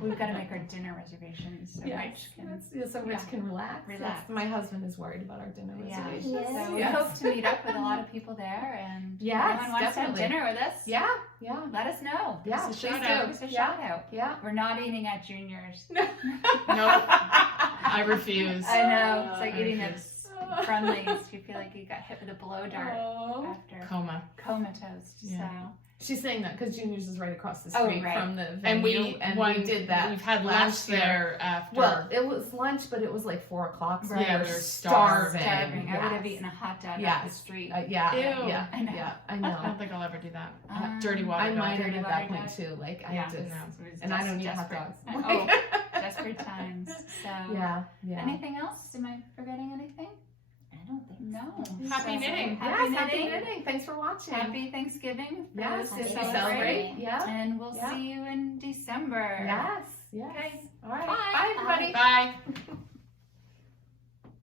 We've got to make our dinner reservations so Yes. Rich can. So Rich Yeah. can relax. Relax. Yes. My husband is worried about our dinner Yeah. reservations. Yes. So we Yes. hope to meet up with a lot of people there, and Yes, if anyone wants definitely. to have dinner with us, Yeah. Yeah. let us know. Yeah. Give us a please shout do. out. Give us a Yeah. shout out. Yeah. We're not eating at Junior's. Nope. I refuse. I know. It's like I eating refuse. at Friendlies. You feel like you got hit with a blow dart Oh. after Coma. comatose. Yeah. So She's saying that because Junior's is right across the Oh, street right. from the venue, And we did that. We've had lunch last year. there after. Well, it was lunch, but it was like 4 o'clock, so Right. we Yeah, were we were starving. starving. I would have Yes. eaten a hot dog off the Yes. street. Yeah, Ew. yeah, I know. yeah, I I know. don't think I'll ever do that. Um, Dirty water. I dog. might have dirty at water that point dog. too. Like Yeah. I just, No. It was and I don't eat hot desperate. dogs. Oh, desperate times. So Yeah, yeah. anything else? Am I forgetting anything? I don't think No. Happy So, knitting. Happy Yes, happy knitting. knitting. Thanks for watching. Happy Thanksgiving. for Yes, those Happy who if you Thanksgiving. celebrate. Yeah. And we'll Yeah. see you in December. Yes. Yes. Okay. All right. Bye. Bye everybody. Bye.